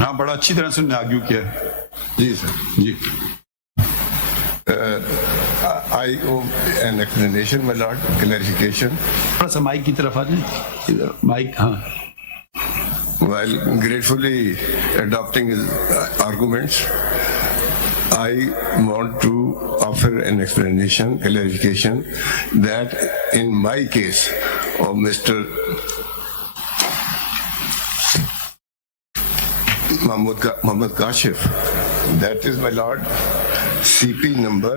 ہاں بڑا اچھی طرح سے آرگیو کیا ہے. جی سر. جی I owe an explanation, my lord, clarification. تھوڑا سا مائک کی طرف آ جائیں. مائک ہاں. While gratefully adopting his arguments, I want to offer an explanation, clarification, that in my case of Mr. Muhammad Kashif, that is, my lord, CP number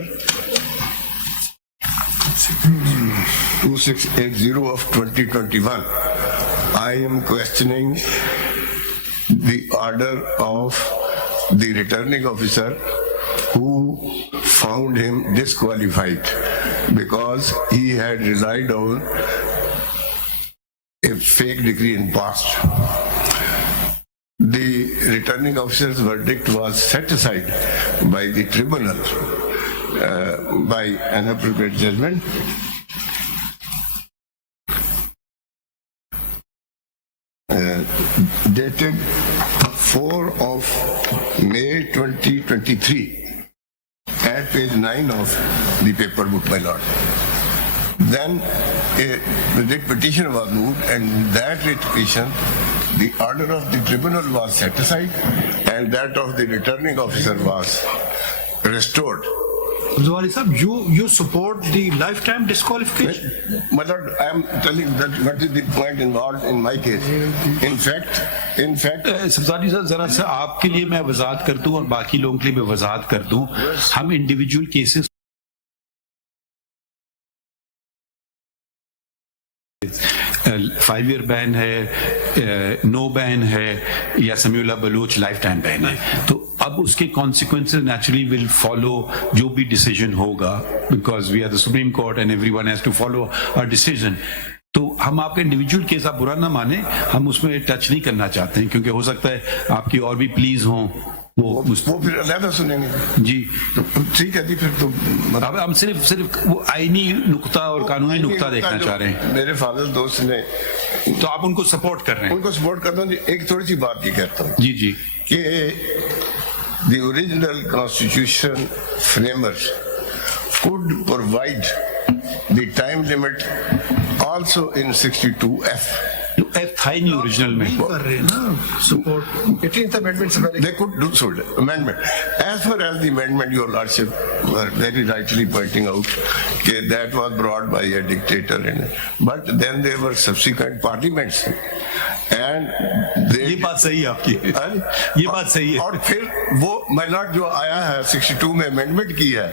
2680 of 2021. I am questioning the order of the returning officer who found him disqualified because he had relied on a fake degree in past. The returning officer's verdict was set aside by the tribunal by an appropriate judgment. Dated 4 of May 2023 at page 9 of the paper book, my lord. Then a writ petition was moved, and in that writ petition, the order of the tribunal was set aside and that of the returning officer was restored. Zawari Sahab, you support the lifetime disqualification? My lord, I am telling that what is the point involved in my case. In fact, سبزادی صاحب ذرا سا آپ کے لیے میں وضاحت کر دوں اور باقی لوگوں کے لیے میں وضاحت کر دوں. ہم انڈیویجول کیسز 5 ایئر بین ہے, نو بین ہے, یا سمیع اللہ بلوچ لائف ٹائم بین ہے. تو اب اس کے کانسیکوینسز نیچرلی ول فالو جو بھی ڈیسیجن ہوگا, because we are the supreme court and everyone has to follow our decision. تو ہم آپ کے انڈیویجول کیس آپ برا نہ مانیں, ہم اس میں ٹچ نہیں کرنا چاہتے ہیں, کیونکہ ہو سکتا ہے آپ کی اور بھی پلیز ہوں وہ پھر علیحدہ سنیں گے. جی ٹھیک ہے جی. پھر تو ہم صرف وہ آئینی نقطہ اور قانونی نقطہ دیکھنا چاہ رہے ہیں. میرے فاضل دوست نے, تو آپ ان کو سپورٹ کر رہے ہیں؟ ان کو سپورٹ کرتا ہوں. ایک تھوڑی سی بات یہ کہتا ہوں جی جی کہ the original constitution framers could provide the time limit also in 62F. F تھا ہی نہیں اوریجنل میں. کر رہے ہیں نا سپورٹ 18th amendment سے پہلے. They could do so, amendment. As far as the amendment, your lordship were very rightly pointing out that that was brought by a dictator, but then there were subsequent parliaments, and یہ بات صحیح ہے آپ کی, یہ بات صحیح ہے. اور پھر وہ my lord جو آیا ہے 62 میں امینڈمنٹ کی ہے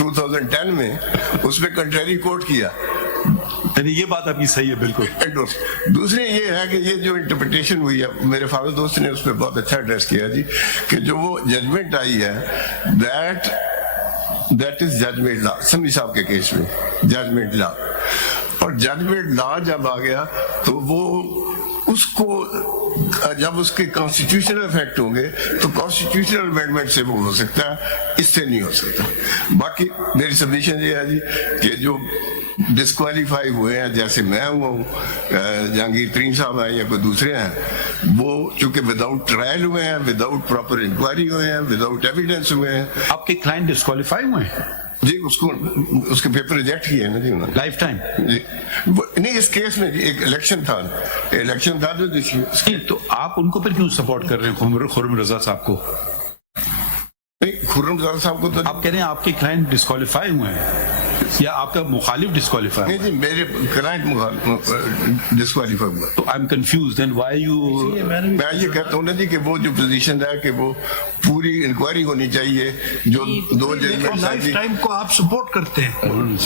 2010 میں, اس میں کنٹریری کوٹ کیا. یہ بات آپ کی صحیح ہے بالکل. دوسری یہ ہے کہ یہ جو انٹرپریٹیشن ہوئی ہے, میرے فاضل دوست نے اس پہ بہت اچھا ایڈریس کیا جی, کہ جو وہ ججمنٹ آئی ہے دیٹ از ججمنٹ لا. سمی صاحب کے کیس میں ججمنٹ لا, اور ججمنٹ لا جب آ گیا تو وہ اس کو جب اس کے کانسٹیٹیوشنل افیکٹ ہوں گے تو کانسٹیٹیوشنل امینڈمنٹ سے وہ ہو سکتا ہے, اس سے نہیں ہو سکتا. باقی میری سبمیشن یہ ہے جی کہ جو ڈسکوالیفائی ہوئے ہیں, جیسے میں ہوں, جہانگیر ترین صاحب ہیں یا کوئی دوسرے ہیں, وہ چونکہ وداؤٹ ٹرائل ہوئے ہیں, وداؤٹ پراپر انکوائری ہوئے ہیں, وداؤٹ ایویڈنس ہوئے ہیں. آپ کے کلائنٹ ڈسکوالیفائی ہوئے ہیں جی, اس کے پیپر ریجیکٹ کیے ہیں نا جی انہوں نے لائف ٹائم. جی نہیں, اس کیس میں ایک الیکشن تھا جو تو آپ ان کو پھر کیوں سپورٹ کر رہے ہیں, خرم رضا صاحب کو؟ خرم رضا صاحب کو تو آپ کہہ رہے ہیں آپ کے کلائنٹ ڈسکوالیفائی ہوئے ہیں, یا آپ کا مخالف ڈسکوالیفائی؟ نہیں جی, میرے کلائنٹ ڈسکوالیفائی ہوا. تو I am confuse, then why you. میں یہ کہتا ہوں نا جی کہ وہ جو پوزیشن ہے کہ وہ پوری انکوائری ہونی چاہیے. جو دو ججمنٹ لائف ٹائم کو آپ سپورٹ کرتے ہیں,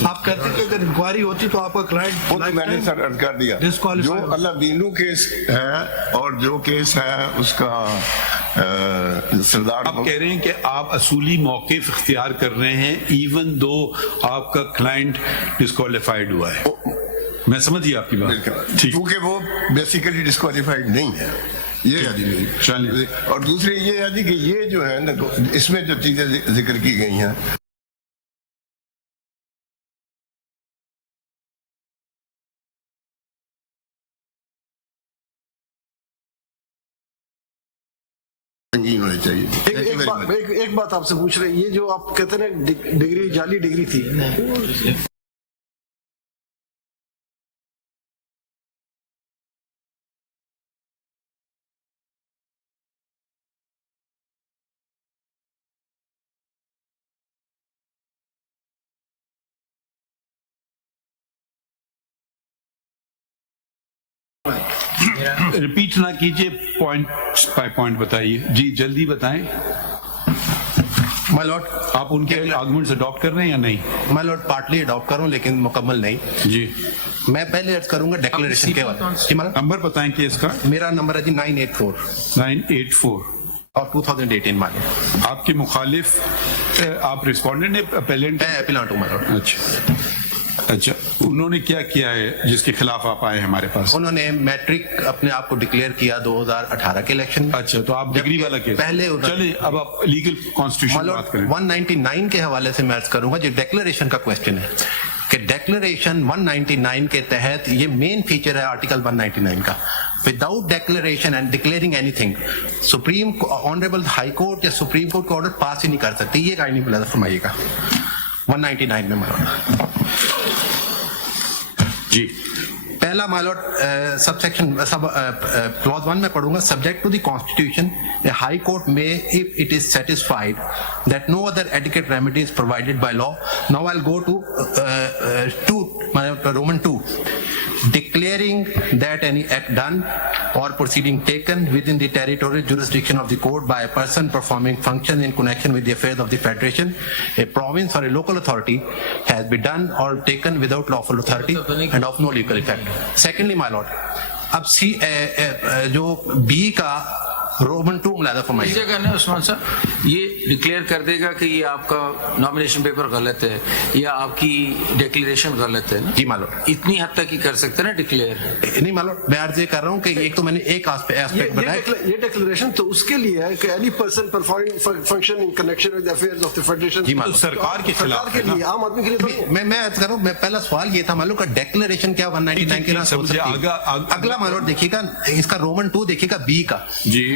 آپ کہتے ہیں کہ اگر انکوائری ہوتی تو آپ کا کلائنٹ. میں نے سر عرض کر دیا, جو اللہ بینو کیس ہے اور جو کیس ہے اس کا سردار. آپ کہہ رہے ہیں کہ آپ اصولی موقف اختیار کر رہے ہیں ایون دو آپ کا کلائنٹ ڈسکوالیفائڈ ہوا ہے. میں سمجھ گیا آپ کی بات, کیونکہ وہ بیسیکلی ڈسکوالیفائڈ نہیں ہے. یہ ہے جی. اور دوسری یہ ہے جی کہ یہ جو ہے نا, اس میں جو چیزیں ذکر کی گئی ہیں संगीन होने चाहिए। Thank you very much. एक बात आपसे पूछ रहे हैं, ये जो आप कहते हैं डिग्री जाली डिग्री थी, रिपीट ना कीजिए, पॉइंट बाय पॉइंट बताइए जी, जल्दी बताएं। माय लॉर्ड, आप उनके आर्गुमेंट्स अडॉप्ट कर रहे हैं या नहीं? माय लॉर्ड पार्टली अडॉप्ट करूं लेकिन मुकम्मल नहीं। जी, मैं पहले अर्ज करूंगा डिक्लेरेशन के बारे में। जी मालूम, नंबर बताएं केस का। मेरा नंबर है जी 984 और 2018 मालूम। आपके मुखालिफ आप रिस्पोंडेंट है, अपेलेंट है? एपिलांट हूं माय लॉर्ड। अच्छा, उन्होंने क्या किया है जिसके खिलाफ आप आए हमारे पास? उन्होंने मैट्रिक अपने आप को डिक्लेयर किया 2018 के इलेक्शन में। अच्छा, तो आप डिग्री वाला केस पहले चलिए, अब आप लीगल कॉन्स्टिट्यूशन बात करें। 199 के हवाले से मैं अर्ज करूंगा, जो डिक्लेरेशन का क्वेश्चन है कि डिक्लेरेशन 199 के तहत ये मेन फीचर है आर्टिकल 199 का। Without declaration and declaring anything supreme honourable high court या सुप्रीम कोर्ट का ऑर्डर पास ही नहीं कर सकती। ये कायनी मुलाजा फरमाइएगा 199 में मालूम जी। पहला मालूम सबसेक्शन क्लॉज 1 में पढ़ूंगा, subject to the constitution a high court may, if it is satisfied that no other adequate remedy is provided by law. Now I'll go to Roman 2, declaring that any act done or proceeding taken within the territorial jurisdiction of the court by a person performing functions in connection with the affairs of the federation, a province or a local authority has been done or taken without lawful authority and of no legal effect. Secondly, my lord, अब सी जो B का Roman 2 मुलाजा फरमाइए। इस जगह ना उस्मान साहब ये declare कर देगा कि ये आपका नॉमिनेशन पेपर गलत है या आपकी डिक्लेरेशन गलत है ना? जी मालूम, इतनी हद तक ही कर सकते हैं ना डिक्लेयर? नहीं मालूम, मैं अर्ज ये कर रहा हूँ कि एक तो मैंने एक एस्पेक्ट बताया, ये डिक्लेरेशन तो उसके लिए है कि any person performing function in connection with affairs of the federation, जी मालूम, सरकार के खिलाफ के लिए, आम आदमी के लिए तो मैं अर्ज कर रहा हूँ। मैं पहला सवाल ये था मालूम का डिक्लेरेशन क्या 199 के अगला मालूम देखिएगा, इसका रोमन 2 देखिएगा बी का जी।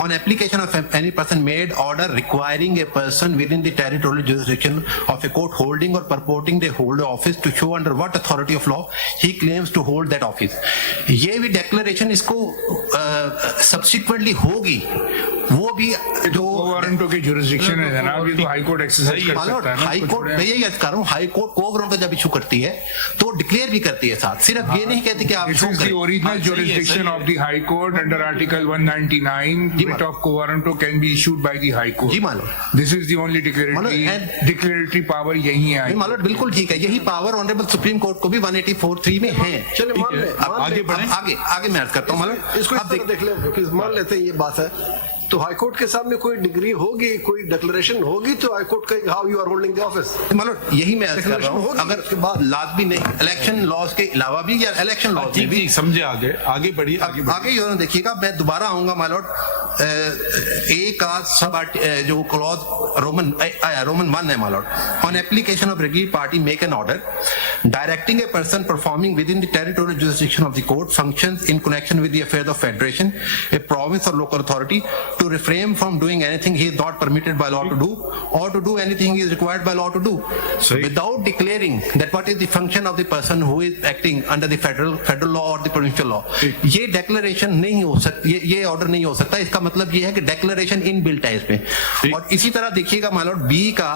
On application of any person made order requiring a person within the territorial jurisdiction of a court holding or purporting to hold the office to show under what authority of law he claims to hold that office. ये भी declaration इसको subsequently होगी, वो भी जो वारंटों की jurisdiction है जनाब, ये तो हाई कोर्ट एक्सरसाइज कर सकता है ना। हाई कोर्ट, मैं यही अर्ज कर रहा हूँ, हाई कोर्ट को वारंट जब इशू करती है तो डिक्लेयर भी करती है साथ, सिर्फ ये नहीं कहती कि आप This is the original jurisdiction of the High Court under Article 199. Writ of co-warranto can be issued by the High Court. जी मालूम, This is the only declaratory power यही है। नहीं मालूम, बिल्कुल ठीक है, यही पावर ऑनरेबल सुप्रीम कोर्ट को भी 184(3) में है। चलिए मान ले, आगे बढ़े, आगे मैं अर्ज करता हूँ मालूम, इसको इस तरह देख ले, मान लेते हैं ये बात है, तो हाई कोर्ट के सामने कोई डिग्री होगी, कोई डिक्लेरेशन होगी, तो हाई कोर्ट का how you are holding the office, मालूम यही मैं अर्ज कर रहा हूँ। अगर उसके बाद लाजमी नहीं, इलेक्शन लॉज के अलावा भी या इलेक्शन लॉज में भी समझे, आगे बढ़िए, आगे यूँ देखिएगा, मैं दोबारा आऊंगा मालूम ए का सब जो क्लॉज रोमन 1 है मालूम, on application of regular party make an order directing a person performing with in the territorial jurisdiction of the court functions in connection with the affairs of federation, a province or local authority to refrain from doing anything he is not permitted by law to do or to do anything he is required by law to do without declaring that what is the function of the person who is acting under the federal law or the provincial law. ये declaration नहीं हो सकती, ये order नहीं हो सकता। इसका मतलब ये है कि declaration इनबिल्ट है इसमें। और इसी तरह देखिएगा मालूम बी का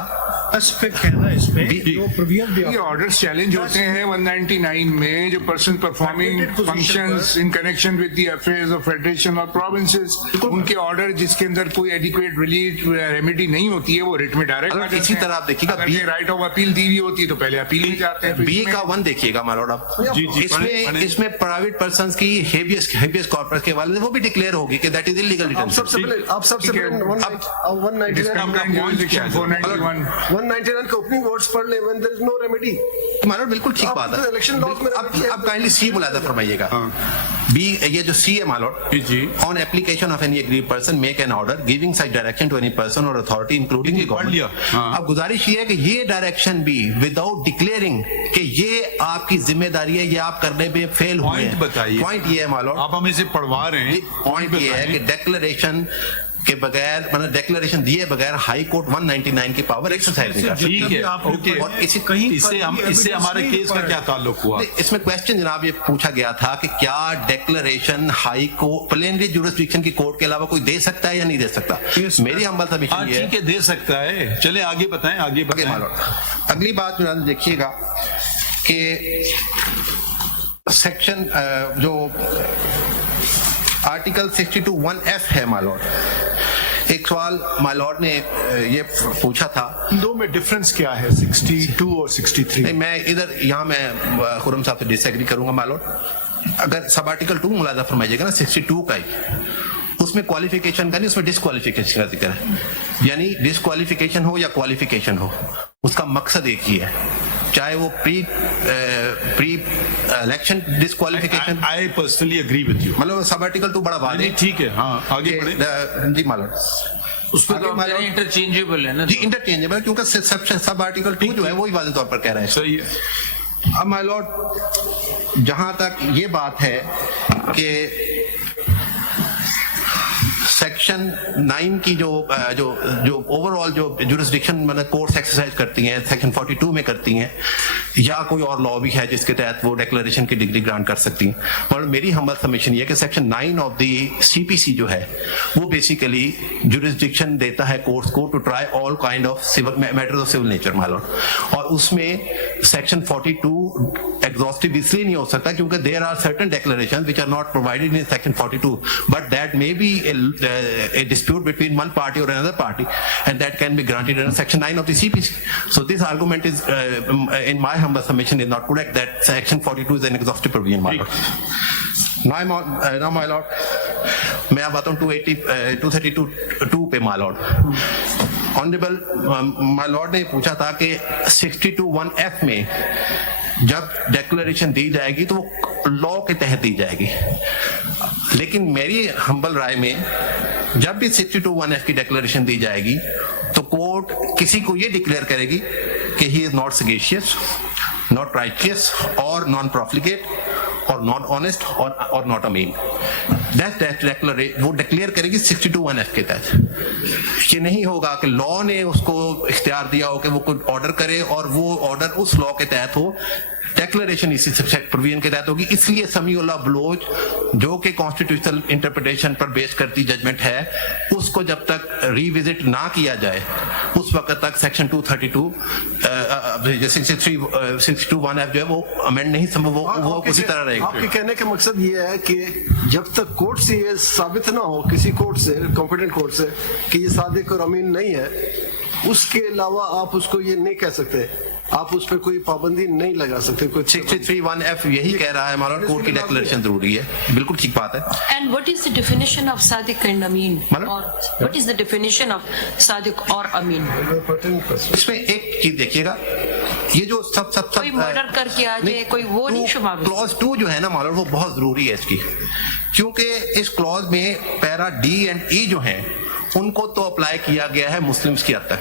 ये ऑर्डर्स चैलेंज होते हैं 199 में, जो person performing functions in connection with the affairs of federation और प्रोविंसेस, उनके ऑर्डर जिसके अंदर कोई एडिक्वेट रिलीफ रेमेडी नहीं होती है वो रिट में डायरेक्ट। इसी तरह आप देखिएगा बी राइट ऑफ अपील दी हुई होती है तो पहले अपील में जाते हैं। बी का 1 देखिएगा मालूम आप, इसमें प्राइवेट पर्संस की हेबियस कॉर्पस के वाले वो भी डिक्लेयर होगी कि दैट इज इलीगल डिटेंशन। आप सबसे पहले 199 के ओपनिंग वर्ड्स पढ़ ले, when there is no remedy, मालूम बिल्कुल ठीक बात है। इलेक्शन लॉ में अब काइंडली सी मुलाजा फरमाइएगा, बी ये जो सी है मालूम, on application of any aggrieved person make an order giving such direction to any person or authority including the government. अब गुजारिश ये है कि ये डायरेक्शन भी विदाउट डिक्लेयरिंग कि ये आपकी जिम्मेदारी है, ये आप करने में फेल हुए हैं। बताइए, पॉइंट ये है मालूम, आप हमें से पढ़वा रहे हैं, पॉइंट ये है कि डिक्लेरेशन के बगैर मतलब डिक्लेरेशन दिए बगैर हाई कोर्ट 199 की पावर एक्सरसाइज नहीं कर सकती। ठीक है, ओके, और इसी कहीं इससे हमारे केस का क्या ताल्लुक हुआ? इसमें क्वेश्चन जनाब ये पूछा गया था कि क्या declaration high court plenary jurisdiction की कोर्ट के अलावा कोई दे सकता है या नहीं दे सकता? मेरी हम्बल सबमिशन ये ठीक है, दे सकता है। चले आगे बताएं, आगे बताएं। अगली बात जनाब देखिएगा कि सेक्शन जो आर्टिकल 62(1)(f) है मालॉर्ड, एक सवाल मालॉर्ड ने ये पूछा था, दो में डिफरेंस क्या है 62 और 63? नहीं, मैं इधर यहाँ मैं खुरम साहब से डिसएग्री करूंगा मालॉर्ड। अगर सब आर्टिकल 2 मुलाजा फरमाइएगा ना 62 का ही, उसमें क्वालिफिकेशन का नहीं, उसमें डिस्क्वालिफिकेशन का जिक्र है। यानी डिस्क्वालिफिकेशन हो या क्वालिफिकेशन हो, उसका मकसद एक ही है, चाहे वो pre election disqualification. I personally agree with you. मतलब सब आर्टिकल 2 बड़ा वादे। नहीं, ठीक है, हाँ, आगे बढ़े जी मालूम उसमें तो इंटरचेंजेबल है ना, जी इंटरचेंजेबल, क्योंकि सब आर्टिकल 2 जो है वही वादे तौर पर कह रहे हैं। सही है। अब माय लॉर्ड जहां तक ये बात है कि सेक्शन 9 की जो ओवरऑल जो जुरिसडिक्शन मतलब कोर्ट्स एक्सरसाइज करती हैं सेक्शन 42 में करती हैं, या कोई और लॉ भी है जिसके तहत वो डिक्लेरेशन की डिग्री ग्रांट कर सकती हैं, और मेरी हम्बल सबमिशन ये है कि सेक्शन 9 ऑफ द सीपीसी जो है वो बेसिकली जुरिसडिक्शन देता है कोर्ट्स को to try all kind of civil matters of civil nature my lord, और उसमें सेक्शन 42 एग्जॉस्टिव इसलिए नहीं हो सकता क्योंकि there are certain declarations which are not provided in section 42, but that may be a dispute between one party or another party, and that can be granted under section 9 of the CPC. So this argument is in my humble submission is not correct, that section 42 is an exhaustive provision, my lord. Now my lord, मैं अब आता हूँ 232 पे my lord. Honorable my lord ने पूछा था कि 62(1)(f) में जब डिक्लेरेशन दी जाएगी तो वो लॉ के तहत दी जाएगी, लेकिन मेरी हम्बल राय में जब भी 62(1)(f) की डिक्लेरेशन दी जाएगी तो कोर्ट किसी को ये डिक्लेयर करेगी कि he is not sagacious, not righteous और नॉन प्रॉफिलिगेट और नॉट ऑनेस्ट और नॉट अमीन। वो डिक्लेयर करेगी 62(1)(f) के तहत। ये नहीं होगा कि लॉ ने उसको इख्तियार दिया हो कि वो कोई ऑर्डर करे और वो ऑर्डर उस लॉ के तहत हो, डिक्लेरेशन इसी प्रोविजन के तहत होगी। इसलिए समीउल्लाह बलोच जो कि कॉन्स्टिट्यूशनल इंटरप्रिटेशन पर बेस करती जजमेंट है, उसको जब तक रिविजिट ना किया जाए उस वक्त तक सेक्शन 232 62(1)(f) जो है वो अमेंड नहीं संभव, वो उसी तरह रहेगा। आपके कहने का मकसद ये है कि जब तक कोर्ट से ये साबित ना हो, किसी कोर्ट से, कॉम्पिटेंट कोर्ट से, कि ये सादिक और अमीन नहीं है, उसके अलावा आप उसको ये नहीं कह सकते, आप उस पर कोई पाबंदी नहीं लगा सकते। कोई 63(1)(f) यही कह रहा है हमारा कोर्ट की डिक्लेरेशन जरूरी है, बिल्कुल ठीक बात है। And what is the definition of Sadiq and Amin? मतलब? Or what is the definition of Sadiq or Amin? इसमें एक चीज देखिएगा, ये जो सब कोई मर्डर करके आ जाए, कोई वो नहीं शुमार। क्लॉज 2 जो है ना मालूम, वो बहुत जरूरी है इसकी, क्योंकि इस क्लॉज में पैरा डी एंड ई जो हैं उनको तो अप्लाई किया गया है मुस्लिम्स की हद तक,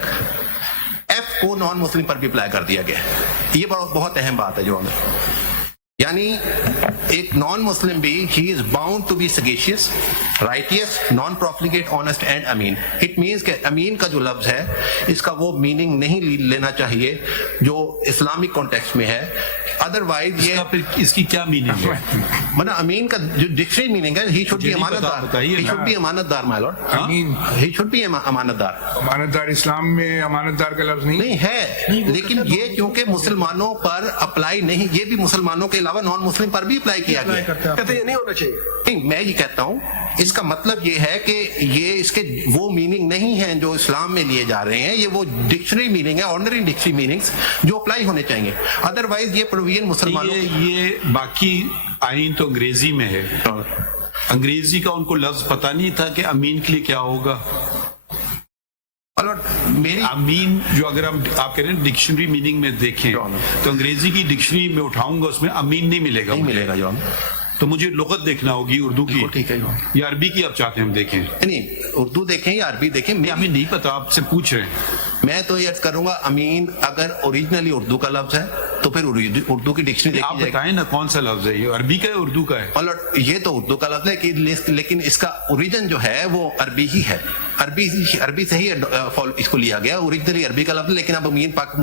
एफ को नॉन मुस्लिम पर भी अप्लाई कर दिया गया है। ये बहुत अहम बात है जो हमें, यानी एक नॉन मुस्लिम भी he is bound to be sagacious, righteous, non profligate, honest and अमीन। इट मीन्स कि अमीन का जो लफ्ज है इसका वो मीनिंग नहीं लेना चाहिए जो इस्लामिक कॉन्टेक्स्ट में है, अदरवाइज ये इसकी क्या मीनिंग है? मतलब अमीन का जो डिक्शनरी मीनिंग है, ही शुड बी अमानतदार, ही शुड बी अमानतदार माय लॉर्ड, अमीन ही शुड बी अमानतदार। अमानतदार इस्लाम में अमानतदार का लफ्ज नहीं है, लेकिन ये क्योंकि मुसलमानों पर अप्लाई नहीं, ये भी मुसलमानों के अलावा नॉन मुस्लिम पर भी अप्लाई किया गया। कहते ये नहीं होना चाहिए। नहीं, मैं ये कहता हूँ इसका मतलब ये है कि ये इसके वो मीनिंग नहीं है जो इस्लाम में लिए जा रहे हैं, ये वो डिक्शनरी मीनिंग है, ऑर्डिनरी डिक्शनरी मीनिंग्स जो अप्लाई होने चाहिए। अदरवाइज ये प्रोविजन मुसलमानों ये बाकी आइन तो अंग्रेजी में है, अंग्रेजी का उनको लफ्ज पता नहीं था कि अमीन के लिए क्या होगा। मेरी अमीन जो अगर हम आप कह रहे हैं डिक्शनरी मीनिंग में देखें तो अंग्रेजी की डिक्शनरी में उठाऊंगा, उसमें अमीन नहीं मिलेगा, नहीं मिलेगा जो, तो मुझे लुगत देखना होगी उर्दू की, ठीक है, या अरबी की आप चाहते हैं हम देखें? नहीं, उर्दू देखें या अरबी देखें, हमें नहीं पता, आपसे पूछ रहे हैं। मैं तो ये करूंगा अमीन अगर ओरिजिनली उर्दू का लफ्ज है तो फिर उर्दू की डिक्शनरी आप बताएं ना कौन सा लफ्ज है, ये अरबी का है उर्दू का है? और ये तो उर्दू का लफ्ज है कि लेकिन इसका ओरिजिन जो है वो अरबी ही है। अरबी से ही इसको लिया गया, ओरिजिनली अरबी का लफ्ज, लेकिन अब अमीन पाक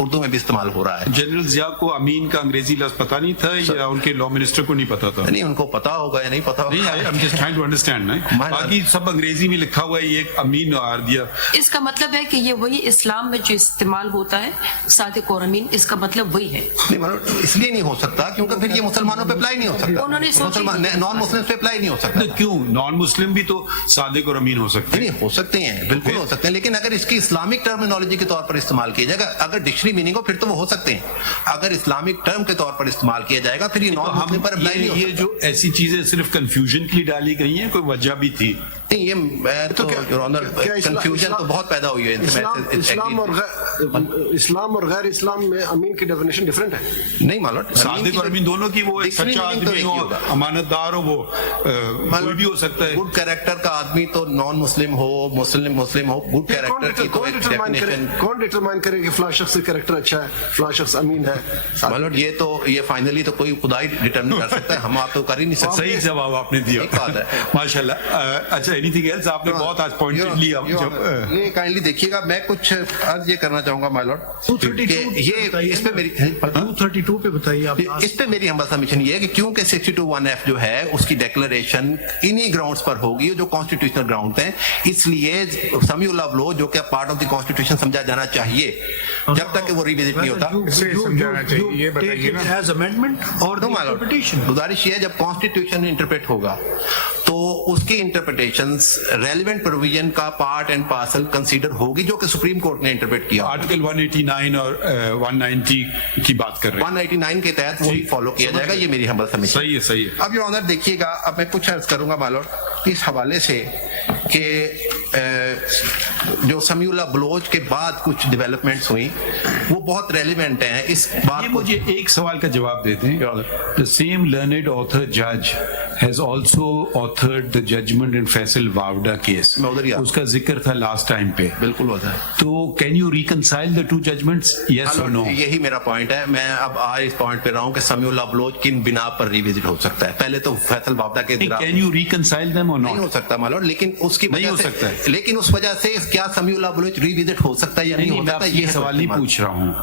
उर्दू में भी इस्तेमाल हो रहा है। जनरल जिया को अमीन का अंग्रेजी लफ्ज पता नहीं था या उनके लॉ मिनिस्टर को नहीं पता था? नहीं, उनको पता होगा या नहीं पता होगा। नहीं, I am just trying to understand ना, बाकी सब अंग्रेजी में लिखा हुआ है, ये एक अमीन आर दिया। इसका मतलब है कि ये वही इस्लाम में जो इस्तेमाल होता है सादिक और अमीन, इसका मतलब वही है। नहीं मतलब इसलिए नहीं हो सकता क्योंकि फिर ये मुसलमानों पे अप्लाई नहीं हो सकता, उन्होंने नॉन मुस्लिम पे अप्लाई नहीं हो सकता। तो क्यों नॉन मुस्लिम भी तो सादिक और अमीन हो सकते हैं? नहीं, हो सकते हैं, बिल्कुल हो सकते हैं, लेकिन अगर इसकी इस्लामिक टर्मिनोलॉजी के तौर पर इस्तेमाल किया जाएगा, अगर डिक्शनरी मीनिंग हो फिर तो वो हो सकते हैं। अगर इस्लामिक टर्म के तौर पर इस्तेमाल किया जाएगा फिर ये नॉन मुस्लिम पर अप्लाई नहीं हो ये जो ऐसी चीजें सिर्फ कंफ्यूजन के लिए डाली गई हैं, कोई वजह भी थी? नहीं, ये तो कंफ्यूजन तो बहुत पैदा हुई है। इस्लाम और गैर इस्लाम में अमीन की डेफिनेशन डिफरेंट है। नहीं मालूम, सादिक और अमीन दोनों की, वो एक सच्चा आदमी हो, अमानतदार हो, वो कोई भी हो सकता है। गुड कैरेक्टर का आदमी तो नॉन मुस्लिम हो, मुस्लिम हो, गुड कैरेक्टर की तो एक डेफिनेशन कौन डिटरमाइन करे कि फलां शख्स का कैरेक्टर अच्छा है, फलां शख्स अमीन है? मतलब ये फाइनली तो कोई खुदा ही डिटरमाइन कर सकता है, हम आप तो कर ही नहीं सकते। सही जवाब आपने दिया, बात है माशाल्लाह। अच्छा, एनीथिंग एल्स? आपने बहुत आज पॉइंट लिया। ये काइंडली देखिएगा, मैं कुछ अर्ज ये करना चाहूंगा माय लॉर्ड, ये इस पे मेरी 232 पे बताइए आप। इस पे मेरी हम्बल सबमिशन ये है कि क्योंकि 62(1)(f जो है उसकी डिक्लेरेशन इन्हीं ग्राउंड्स पर होगी जो कॉन्स्टिट्यूशनल ग्राउंड हैं, इसलिए समीउल्लाह लॉ जो कि पार्ट ऑफ द कॉन्स्टिट्यूशन समझा जाना चाहिए जब तक कि वो रिविजिट नहीं होता। समझाना चाहिए, ये बताइए ना। एज अमेंडमेंट और इंटरप्रिटेशन। गुजारिश ये है जब कॉन्स्टिट्यूशन इंटरप्रेट होगा तो उसकी इंटरप्रिटेशंस रेलेवेंट प्रोविजन का पार्ट एंड पार्सल कंसीडर होगी जो कि सुप्रीम कोर्ट ने इंटरप्रेट किया। आर्टिकल 189 और 190 की बात कर रहे हैं। 189 के तहत वही फॉलो किया जाएगा, ये मेरी हम्बल सबमिशन। सही है, सही है। अब ये ऑनर देखिएगा, अब मैं कुछ अर्ज करूंगा मालूम इस हवाले से कि जो समीउल्लाह बलोच के बाद कुछ डेवलपमेंट्स हुई वो बहुत रेलिवेंट हैं इस बात को। मुझे एक सवाल का जवाब देते हैं। The same learned author judge has also authored the judgment in Faisal Vawda case. उसका जिक्र था लास्ट टाइम पे। बिल्कुल होता है। तो can you reconcile the two judgments, yes or no? यही मेरा पॉइंट है। मैं अब आज इस पॉइंट पे रहा हूं कि समीउल्लाह बलोच किन बिना पर रिविजिट हो सकता है। पहले तो फैसल वावडा के कैन यू रिकंसाइल देम और नॉट? नहीं हो सकता मालूम, लेकिन उसकी नहीं हो सकता है। लेकिन उस वजह से क्या समीउल्लाह बलोच रिविजिट हो सकता है या नहीं हो सकता, ये सवाल नहीं पूछ रहा हूँ।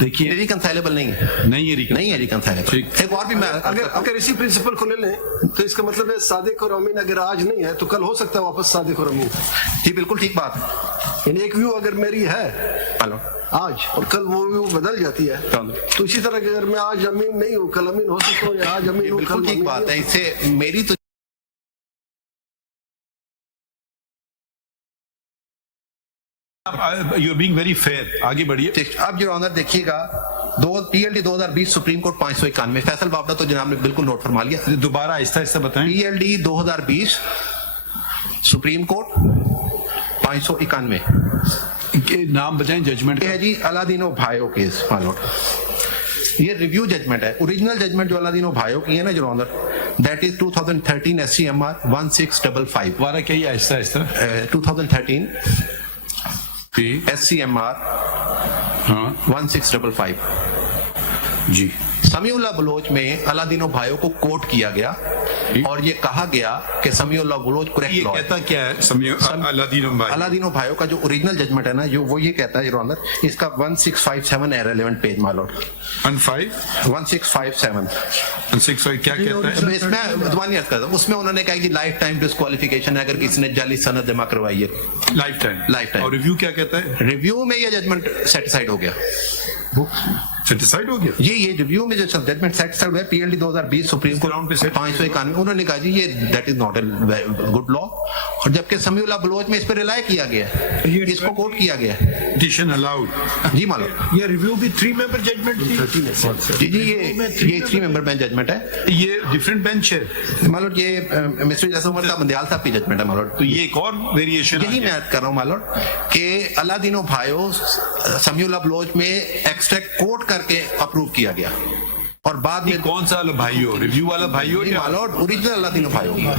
देखिए, रिकंसाइलेबल नहीं है, नहीं है रिकंसाइलेबल। एक और भी मैं अगर इसी प्रिंसिपल को ले लें तो इसका मतलब है सादिक और अमीन अगर आज नहीं है तो कल हो सकता है वापस सादिक और अमीन। जी बिल्कुल ठीक बात है। एक व्यू अगर मेरी है आज और कल वो व्यू बदल जाती है, तो इसी तरह अगर मैं आज अमीन नहीं हूँ कल अमीन हो सकता हूँ, या आज अमीन हूँ कल ठीक बात है। इससे मेरी तो you're being very fair। आगे बढ़िए। अब जो ऑनर देखिएगा, PLD 2020 supreme court 591 Faisal Vawda तो जनाब ने बिल्कुल नोट फरमा लिया। दोबारा आहिस्ता बताएं। PLD 2020 सुप्रीम कोर्ट 591 नाम बताएं जजमेंट है जी। अलादीनो भाइयों केस मालूम, ये रिव्यू जजमेंट है। ओरिजिनल जजमेंट जो अलादीनो भाइयों की है ना जो ऑनर, दैट इज 2013 SCMR 1655। दोबारा क्या आहिस्ता 2013 SCMR 1655 जी। समीउल्लाह बलोच में अलादीनो भाइयों को कोट किया गया और ये कहा गया कि समीउल्लाह बलोच करेक्ट लॉ। कहता क्या है अलादीनो भाइयों का जो ओरिजिनल जजमेंट है ना, जो वो ये कहता है योर ऑनर, इसका 1657 है रेलेवेंट पेज मालूम। 1657 क्या कहता है? इसमें जुबानी अर्ज करता हूं, उसमें उन्होंने कहा कि लाइफ टाइम डिस्क्वालिफिकेशन है अगर किसी ने जाली सनद जमा करवाई है। Life time. और रिव्यू क्या कहता है? रिव्यू में ये जजमेंट सेटिस्फाइड हो गया। सेटिस्फाइड हो गया ये रिव्यू में जो जजमेंट सेटिस्फाइड हुआ PLD 2020 सुप्रीम कोर्ट पे 591 उन्होंने कहा जी ये that is not a good law, और जबकि समीउल्लाह बलोच में इस पर रिलाय किया गया, इसको कोट किया गया, पिटीशन अलाउड। जी मालूम। ये रिव्यू भी 3 मेंबर जजमेंट थी। जी ये 3 मेंबर बेंच जजमेंट है। ये डिफरेंट बेंच है मालूम। ये मिस्टर जैसलमर साहब मंदियाल साहब की जजमेंट है मालूम। तो ये एक और वेरिएशन यही मैं कर रहा हूँ मालूम कि अलादीनो भाइयों समीउल्लाह बलोच में एक्सट्रैक्ट कोट करके अप्रूव किया गया। और बाद में कौन सा वाला भाई हो, रिव्यू वाला भाई हो या मालॉर्ड ओरिजिनल अल्लाह तीनों भाई होगा,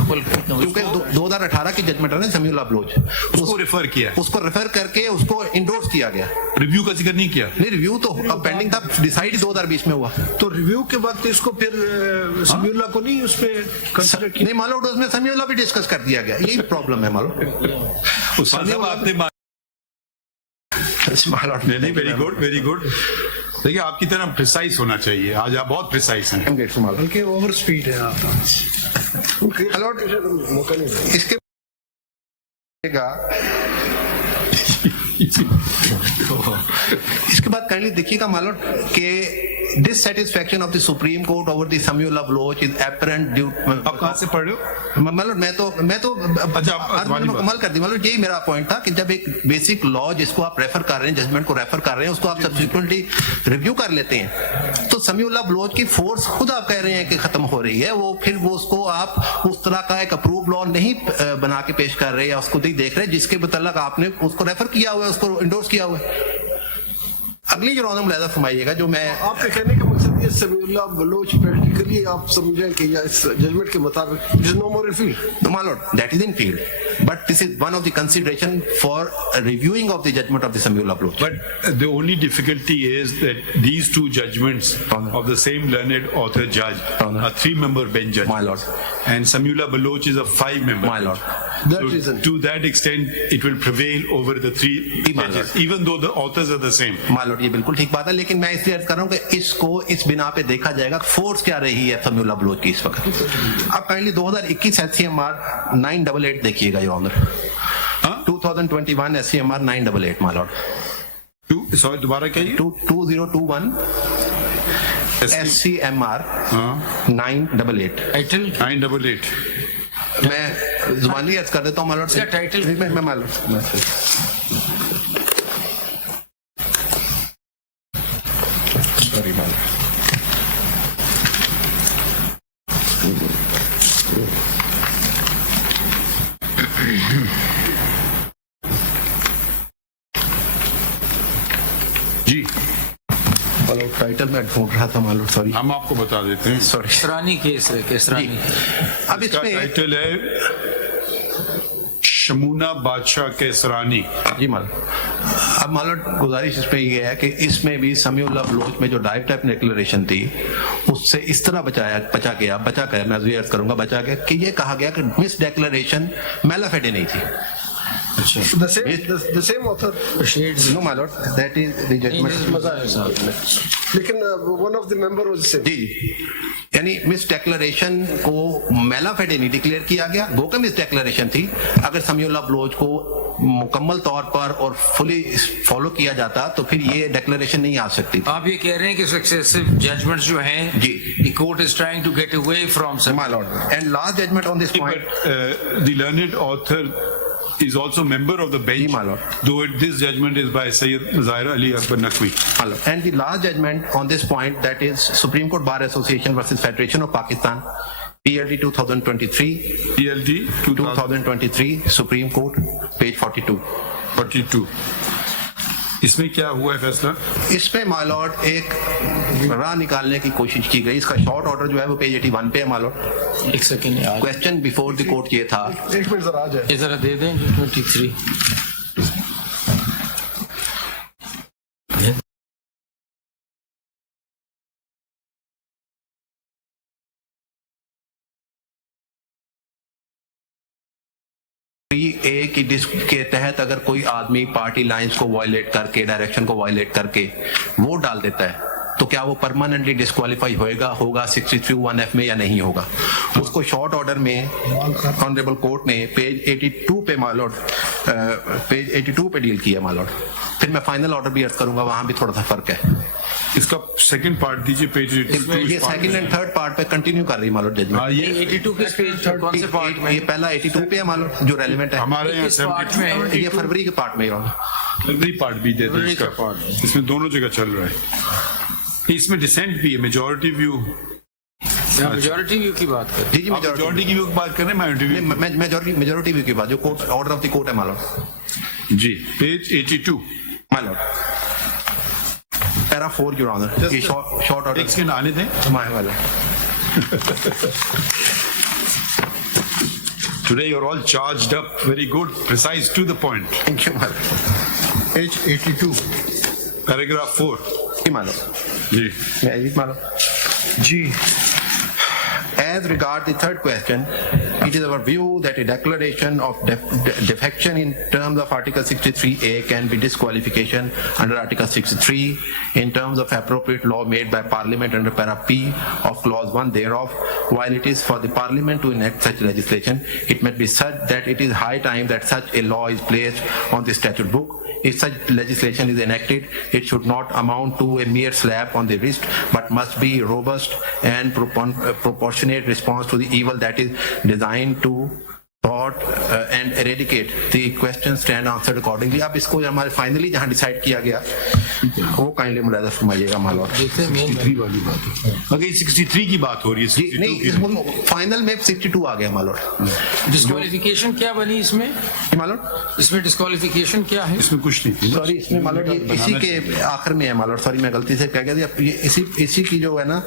क्योंकि 2018 की जजमेंट है ना समीउल्लाह बलोच, उसको रेफर किया, उसको रेफर करके उसको इंडोर्स किया गया। रिव्यू का जिक्र नहीं किया? नहीं, रिव्यू तो अब पेंडिंग था, डिसाइड 2020 में हुआ। तो रिव्यू के वक्त इसको फिर समीउल्लाह को नहीं उसमें कंसीडर किया? नहीं मालूम, उसमें समीउल्लाह भी डिस्कस कर दिया गया, यही प्रॉब्लम है मालूम। उस्मान साहब आपने नहीं, वेरी गुड वेरी गुड। देखिए आपकी तरह प्रिसाइज होना चाहिए, आज आप बहुत प्रिसाइज हैं। बल्कि ओवर स्पीड है आप। मौका नहीं है। इसके इसके बाद काइंडली देखिएगा मालूम कि dissatisfaction of the Supreme Court over the Samiullah Baloch is apparent due। आप कहाँ से पढ़ रहे हो? मतलब मैं तो अच्छा, कमाल कर दी, मतलब यही मेरा पॉइंट था कि जब एक बेसिक लॉ जिसको आप रेफर कर रहे हैं, जजमेंट को रेफर कर रहे हैं, उसको आप सब्सिक्वेंटली रिव्यू कर लेते हैं, तो समीउल्लाह बलोच की फोर्स खुद आप कह रहे हैं कि खत्म हो रही है, वो फिर वो उसको आप उस तरह का एक अप्रूव लॉ नहीं बना के पेश कर रहे या उसको नहीं देख रहे जिसके मुतल्लक आपने उसको रेफर किया हुआ है, उसको इंडोर्स किया हुआ है। अगली जो मुलाजा फरमाइएगा जो मैं आपके कहने का मकसद ये समीउल्लाह बलोच प्रैक्टिकली आप समझें कि या इस जजमेंट के मुताबिक it is no more in field. No, my lord, that is in field. But this is one of the consideration for reviewing of the judgment of the Samiullah Baloch. But the only difficulty is that these two judgments of the same learned author judge are 3-member bench judge. My lord. And Samiullah Baloch is a 5-member. My lord. That reason. To that extent, it will prevail over the 3 My judges, even though the authors are the same. My lord, ये बिल्कुल ठीक बात है, लेकिन मैं इसलिए अर्ज कर रहा हूँ कि इसको इस बिना पे देखा जाएगा फोर्स क्या रही है समीउल्लाह बलोच की इस वक्त। आप काइंडली 2021 SCMR 988 देखिएगा your honour. 2021 SCMR 988 my lord. Sorry दोबारा कहिए। 2021 SCMR 988। टाइटल 988। मैं जुबानी अर्ज कर देता हूँ माय लॉर्ड। इसका टाइटल मैं my lord sorry my lord. जी टाइटल मैं ढूंढ रहा था मालूम, सॉरी हम आपको बता देते हैं। सॉरी। केसरानी केस है, केसरानी। अब इसका इसमें टाइटल है शमूना बादशाह केसरानी। जी मालूम। अब मालूम गुजारिश इसमें ये है कि इसमें भी समीउल्लाह बलोच में जो डायरेक्ट टाइप डिक्लेरेशन थी उससे इस तरह बचा गया मैं अर्ज करूंगा बचा गया कि ये कहा गया कि मिस डिक्लेरेशन मैलाफेडे नहीं थी। the same author, No, my lord, that is the judgment. लेकिन one of the member was the same. जी, यानी मिस डिक्लेरेशन को मैलाफेडे नहीं डिक्लेयर किया गया, गो के मिस डिक्लेरेशन थी। अगर समीउल्लाह बलोच को मुकम्मल तौर पर और फुली फॉलो किया जाता तो फिर ये डिक्लेरेशन नहीं आ सकती। आप ये कह रहे हैं कि सक्सेसिव जजमेंट्स जो हैं जी, the court is trying to get away from some। My lord, and last judgment on this point, But the learned author is also member of the bench, my lord. though this judgment is by Sayyid Zahir Ali Akbar Naqvi. and the last judgment on this point, that is Supreme Court Bar Association versus Federation of Pakistan, PLD 2023, TLD 2023, Supreme Court, page 42. इसमें क्या हुआ है फैसला? इसमें my lord एक राह निकालने की कोशिश की गई। इसका शॉर्ट ऑर्डर जो है वो पेज 81 पे है माय लॉर्ड। एक सेकंड यार, क्वेश्चन बिफोर द कोर्ट ये था। एक मिनट जरा आ जाए। ये जरा दे दें 23। ए की डिस्क के तहत अगर कोई आदमी पार्टी लाइंस को वायलेट करके, डायरेक्शन को वायलेट करके वोट डाल देता है तो क्या वो परमानेंटली डिस्क्वालीफाई होगा 63(1)(f) में या नहीं होगा। उसको शॉर्ट ऑर्डर में ऑनरेबल कोर्ट ने पेज 82 पे माय लॉर्ड पेज 82 पे डील किया माय लॉर्ड। फिर मैं फाइनल ऑर्डर भी अर्ज करूंगा, वहां भी थोड़ा सा फर्क है। इसका सेकंड पार्ट दीजिए पेज। ये सेकंड एंड थर्ड पार्ट पे कंटिन्यू कर रही है माय लॉर्ड जजमेंट। ये 82 किस पेज कौन से पार्ट में? ये पहला 82 पे है माय लॉर्ड जो रेलेवेंट है हमारे यहाँ किस पार्ट में है? ये फरवरी के पार्ट में फरवरी पार्ट भी दे दें इसका। इसमें दोनों जगह चल रहा है। इसमें डिसेंट भी है, मेजॉरिटी व्यू। मेजॉरिटी व्यू की बात कर। जी मेजॉरिटी की व्यू की बात कर रहे हैं, मेजॉरिटी व्यू की बात जो court order of the court है माय लॉर्ड। जी page 82 my lord. para 4, Your Honor. ये short order. एक सेकंड आने दें. My वाला. Today you're all charged up, very good, precise, to the point. Thank you, my lord. Page 82. Paragraph 4. Ji my lord. Ji. May I read, my lord? Ji. As regard the third question, it is our view that a declaration of defection in terms of Article 63A can be disqualification under Article 63 in terms of appropriate law made by Parliament under para P of Clause 1 thereof. While it is for the Parliament to enact such legislation, it must be such that it is high time that such a law is placed on the statute book. If such legislation is enacted, it should not amount to a mere slap on the wrist, but must be robust and proportionate response to the evil that is designed to thought and eradicate. The question stand answered accordingly. अब इसको हमारे finally जहाँ decide किया गया वो kindly मुलाजा फरमाइएगा मालूम. 63 वाली बात है. अगर 63 की बात हो रही है. नहीं, फाइनल में 62 आ गया मालूम. डिस्क्वालिफिकेशन क्या बनी इसमें मालूम? इसमें डिस्क्वालिफिकेशन क्या है? इसमें कुछ नहीं थी. सॉरी, इसमें मालूम इसी के आखिर में है मालूम. सॉरी, मैं गलती से कह गया था. ये इसी की जो है ना,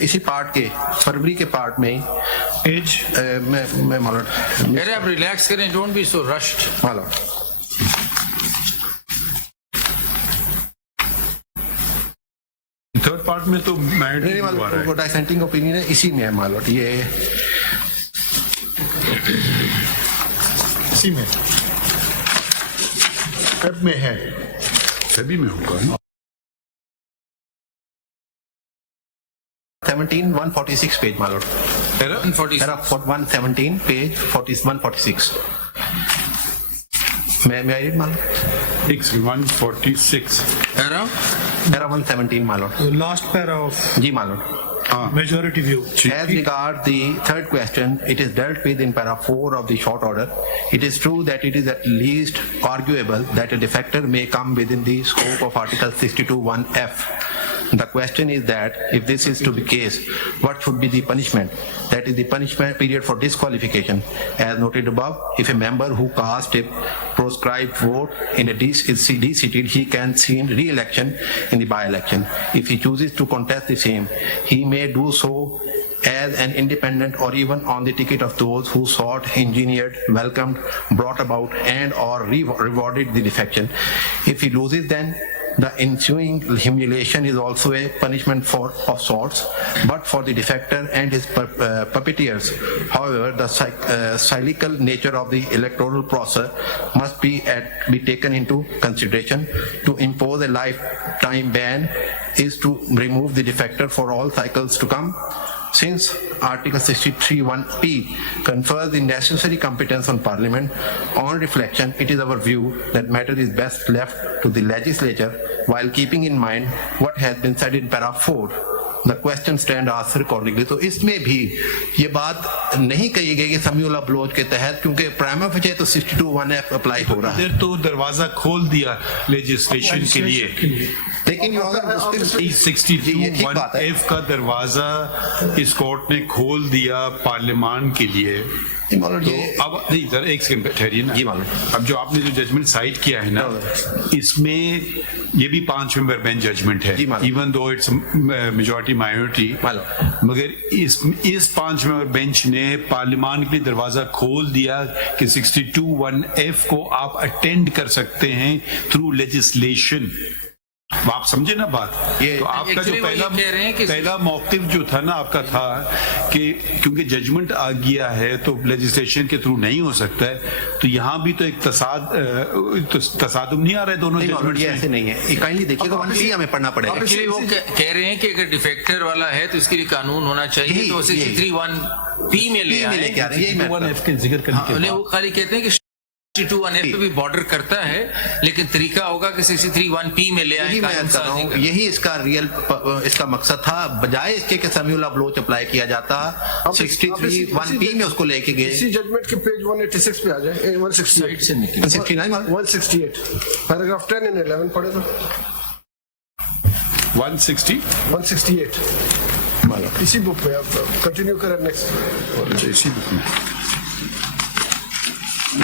इसी पार्ट के फरवरी के पार्ट में एज मैं मालूम. अरे आप रिलैक्स करें, डोंट बी सो रश्ड. मालूम थर्ड पार्ट में तो मालूम डिसेंटिंग ओपिनियन है, इसी में है मालूम. ये इसी में सब में है, सभी में होगा. 146 पेज मालूम. 117 पेज 146. मैं रीड मालूम. 146. एरा 117 मालूम. लास्ट पैरा ऑफ जी मालूम. majority view. As regard the third question, it is dealt with in para 4 of the short order. It is true that it is at least arguable that a defector may come within the scope of Article 62(1)(f). The question is that if this is to be case, what should be the punishment? That is the punishment period for disqualification. As noted above, if a member who cast a proscribed vote in a is de-seated, he can seek re-election in the by-election. If he chooses to contest the same, he may do so as an independent or even on the ticket of those who sought, engineered, welcomed, brought about and or rewarded the defection. If he loses, then the ensuing humiliation is also a punishment of sorts, but for the defector and his puppeteers. However, the cyclical nature of the electoral process must be taken into consideration. To impose a lifetime ban is to remove the defector for all cycles to come. Since Article 63(1)(p) confers the necessary competence on Parliament, on reflection, it is our view that matter is best left to the legislature while keeping in mind what has been said in para 4. The question stand answered accordingly. तो इसमें भी ये बात नहीं कही गई कि Samiullah Bloch के तहत, क्योंकि प्राइमा फेसी तो 62(1)(f) अप्लाई हो रहा है. इधर तो दरवाजा खोल दिया लेजिस्लेशन के लिए, लेकिन 62(1)(f) का दरवाजा इस कोर्ट ने खोल दिया पार्लियामान के लिए. तो अब नहीं सर, एक सेकंड ठहरिए ना. अब जो आपने जो जजमेंट साइड किया है ना, इसमें ये भी 5 मेंबर बेंच जजमेंट है, even though it's majority minority, मगर इस 5 मेंबर बेंच ने पार्लियामान के लिए दरवाजा खोल दिया कि 62(1)(f) को आप अटेंड कर सकते हैं थ्रू लेजिस्लेशन. आप समझे ना बात. तो आपका जो पहला मौक़िफ़ जो था ना आपका था कि क्योंकि जजमेंट आ गया है तो लेजिस्लेशन के थ्रू नहीं हो सकता है, तो यहाँ भी तो एक तसादुम नहीं आ रहा है दोनों जजमेंट. ऐसे नहीं है. काइंडली देखिएगा, 1 हमें पढ़ना पड़ेगा. एक्चुअली वो कह रहे हैं कि अगर डिफेक्टर वाला है तो इसके लिए कानून होना चाहिए, तो 63(1)(p) में ले आए. वो खाली कहते हैं कि 62(1)(f) पे भी बॉर्डर करता है, लेकिन तरीका होगा कि 63(1)(p) में ले आए. यही इसका इसका मकसद था, बजाय इसके कि समीउल्लाह बलोच अप्लाई किया जाता 63(1)(p) में उसको लेके गए. इसी जजमेंट के पेज 186 पे आ जाए. 168 पैराग्राफ 10 and 11 पढ़े तो 168 इसी बुक में. आप कंटिन्यू करें नेक्स्ट. इसी बुक में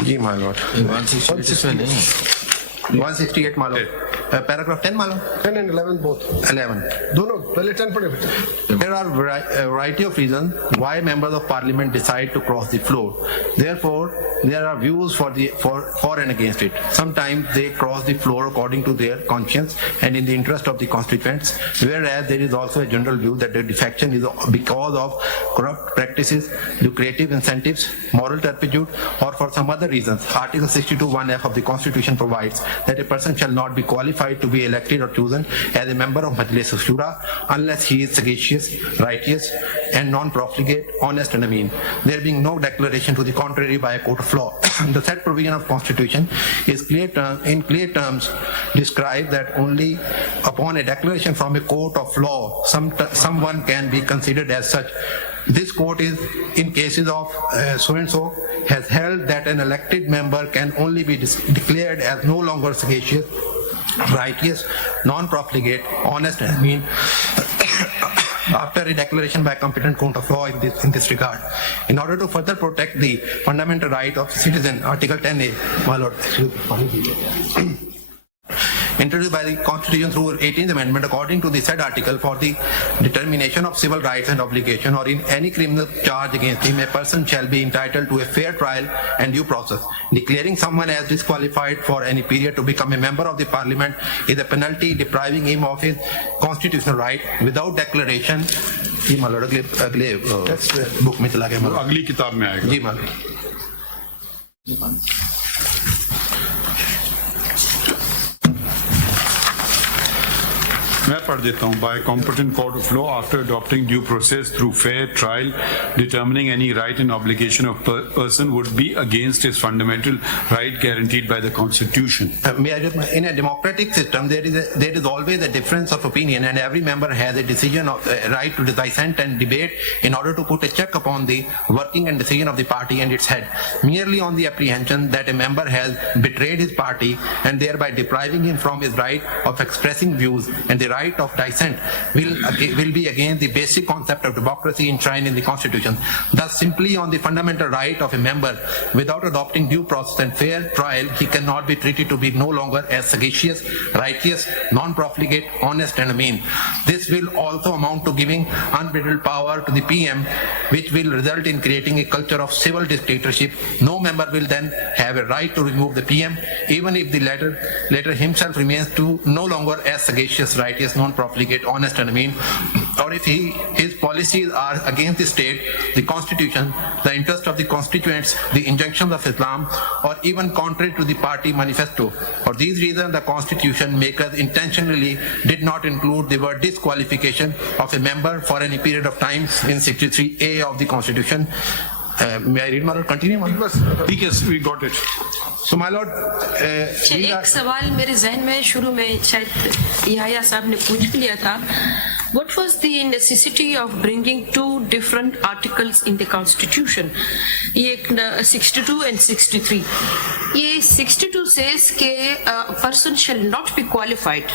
जी my lord. 168 my lord. paragraph 10 मालूम 10 and 11 both. 11. दोनों पहले 10 पढ़े बेटे. There are a variety of reasons why members of parliament decide to cross the floor. Therefore, there are views for and against it. Sometimes they cross the floor according to their conscience and in the interest of the constituents, whereas there is also a general view that the defection is because of corrupt practices, lucrative incentives, moral turpitude, or for some other reasons. Article 62(1)(f) of the Constitution provides that a person shall not be qualified to be elected or chosen as a member of Majlis Shura unless he is sagacious, righteous, and non-profligate, honest, and mean, there being no declaration to the contrary by a court of law. The said provision of Constitution is in clear terms described that only upon a declaration from a court of law someone can be considered as such. This court is, in cases of so and so, has held that an elected member can only be declared as no longer sagacious, righteous, non-profligate, honest, and mean after a declaration by a competent court of law in this regard. In order to further protect the fundamental right of citizen, Article 10A, my lord, introduced by the Constitution through 18th Amendment, according to the said article, for the determination of civil rights and obligation or in any criminal charge against him, a person shall be entitled to a fair trial and due process. Declaring someone as disqualified for any period to become a member of the parliament is a penalty depriving him of his constitutional right without declaration. जी मालूम अगले book में चला गया मालूम अगली किताब में आएगा जी मालूम मैं पढ़ देता हूँ. By competent court of law after adopting due process through fair trial, determining any right and obligation of person would be against his fundamental right guaranteed by the Constitution. In a democratic system, there is always a difference of opinion, and every member has a decision of right to dissent and debate in order to put a check upon the working and decision of the party and its head. Merely on the apprehension that a member has betrayed his party and thereby depriving him from his right of expressing views and the right of dissent will be against the basic concept of democracy enshrined in the Constitution. Thus, simply on the fundamental right of a member, without adopting due process and fair trial, he cannot be treated to be no longer as sagacious, righteous, non-profligate, honest, and mean. This will also amount to giving unbridled power to the PM, which will result in creating a culture of civil dictatorship. No member will then have a right to remove the PM, even if the latter himself remains to no longer as sagacious, righteous, non-profligate, honest, and mean, or if his policies are against the state, the Constitution, the interest of the constituents, the injunctions of Islam, or even contrary to the party manifesto. For these reasons, the Constitution makers intentionally did not include the word disqualification of a member for any period of time in 63A of the Constitution. May I read, my lord? Continue, my lord. Yes, we got it. So, my lord, एक सवाल मेरे जहन में शुरू में शायद यहाया साहब ने पूछ लिया था. What was the necessity of bringing two different articles in the Constitution? ये 62 and 63. ये 62 says कि a person shall not be qualified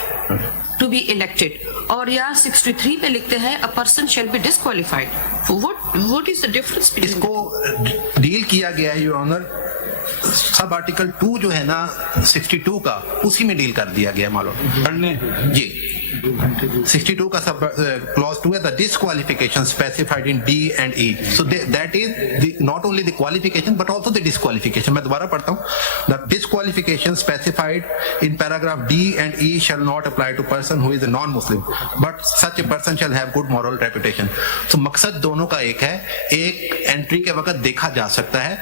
to be elected. और यहाँ 63 में लिखते हैं a person shall be disqualified. What is the difference between? इसको deal किया गया है, योर ऑनर. सब आर्टिकल 2 जो है ना 62 का, उसी में डील कर दिया गया मालूम पढ़ने जी. 62 का सब clause 2 है the disqualification specified in D and E. So that is not only the qualification but also the disqualification. मैं दोबारा पढ़ता हूँ. The disqualification specified in paragraph D and E shall not apply to person who is a non-Muslim, but such a person shall have good moral reputation. So मकसद दोनों का एक है. एक एंट्री के वक्त देखा जा सकता है.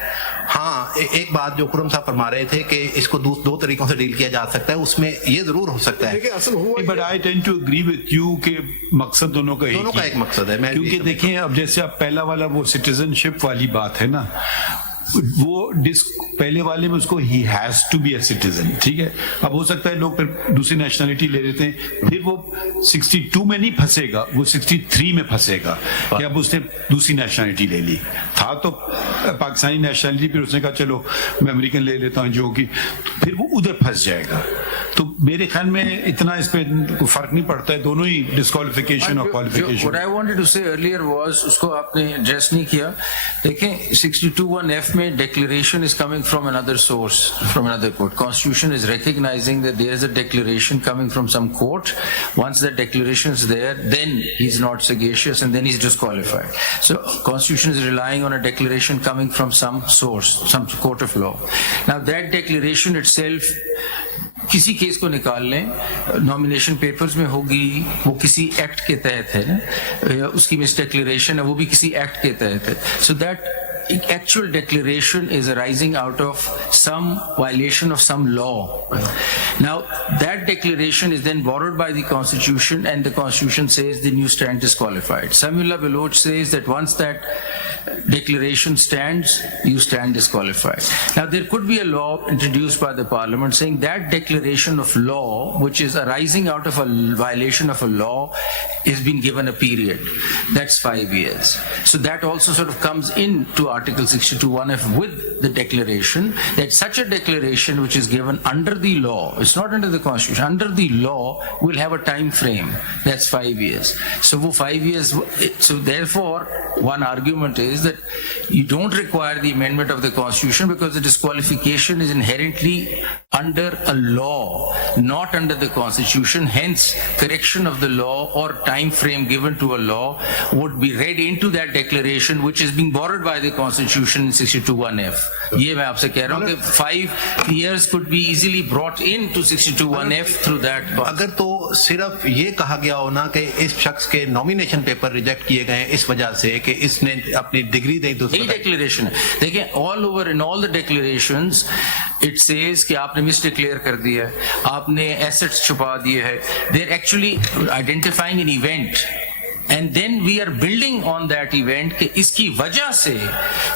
हाँ, एक बात जो खुरम साहब फरमा रहे थे कि इसको दो तरीकों से डील किया जा सकता है, उसमें ये जरूर हो सकता है. But I tend to agree with you कि मकसद दोनों का एक मकसद है. क्योंकि देखें अब जैसे आप पहला वाला वो सिटीजनशिप वाली बात है ना, वो पहले वाले में उसको ही has to be a citizen, ठीक है. अब हो सकता है लोग फिर दूसरी नेशनलिटी ले लेते हैं, फिर वो 62 में नहीं फंसेगा, वो 63 में फंसेगा कि अब उसने दूसरी नेशनलिटी ले ली. था तो पाकिस्तानी नेशनलिटी, फिर उसने कहा चलो मैं अमेरिकन ले लेता हूँ, जो कि फिर वो उधर फंस जाएगा. तो मेरे ख्याल में इतना इस पे कोई फर्क नहीं पड़ता है, दोनों ही डिस्क्वालिफिकेशन और qualification. What I wanted to say earlier was, उसको आपने एड्रेस नहीं किया. देखें 62(1)(f) में declaration is coming from another source, from another court. Constitution is recognizing that there is a declaration coming from some court. Once that declaration is there, then he's not sagacious and then he's disqualified. So Constitution is relying on a declaration coming from some source, some court of law. Now that declaration itself, किसी case को निकाल लें, nomination papers में होगी, वो किसी act के तहत है ना, उसकी मिस डिक्लेरेशन है, वो भी किसी एक्ट के तहत है. So that actual declaration is arising out of some violation of some law. Now that declaration is then borrowed by the Constitution, and the Constitution says then you stand disqualified. Samuel Baloch says that once that declaration stands, you stand disqualified. Now there could be a law introduced by the Parliament saying that declaration of law, which is arising out of a violation of a law, is being given a period. That's 5 years. So that also sort of comes into Article 62(1)(f) with the declaration, that such a declaration which is given under the law, it's not under the Constitution, under the law will have a time frame. That's 5 years. So वो 5 years, so therefore one argument is that you don't require the amendment of the Constitution because the disqualification is inherently under a law, not under the Constitution. Hence, correction of the law or time frame given to a law would be read into that declaration, which is being borrowed by the Constitution in 62(1)(f). ये मैं आपसे कह रहा हूँ कि 5 years could be easily brought into 62(1)(f) through that. अगर तो सिर्फ ये कहा गया हो ना कि इस शख्स के नॉमिनेशन पेपर रिजेक्ट किए गए इस वजह से कि इसने अपनी डिग्री नहीं दूसरी डिक्लेरेशन है, देखिए all over in all the declarations it says कि आपने मिस डिक्लेयर कर दिया है, आपने एसेट्स छुपा दिए है, they are actually identifying an event and then we are building on that event कि इसकी वजह से,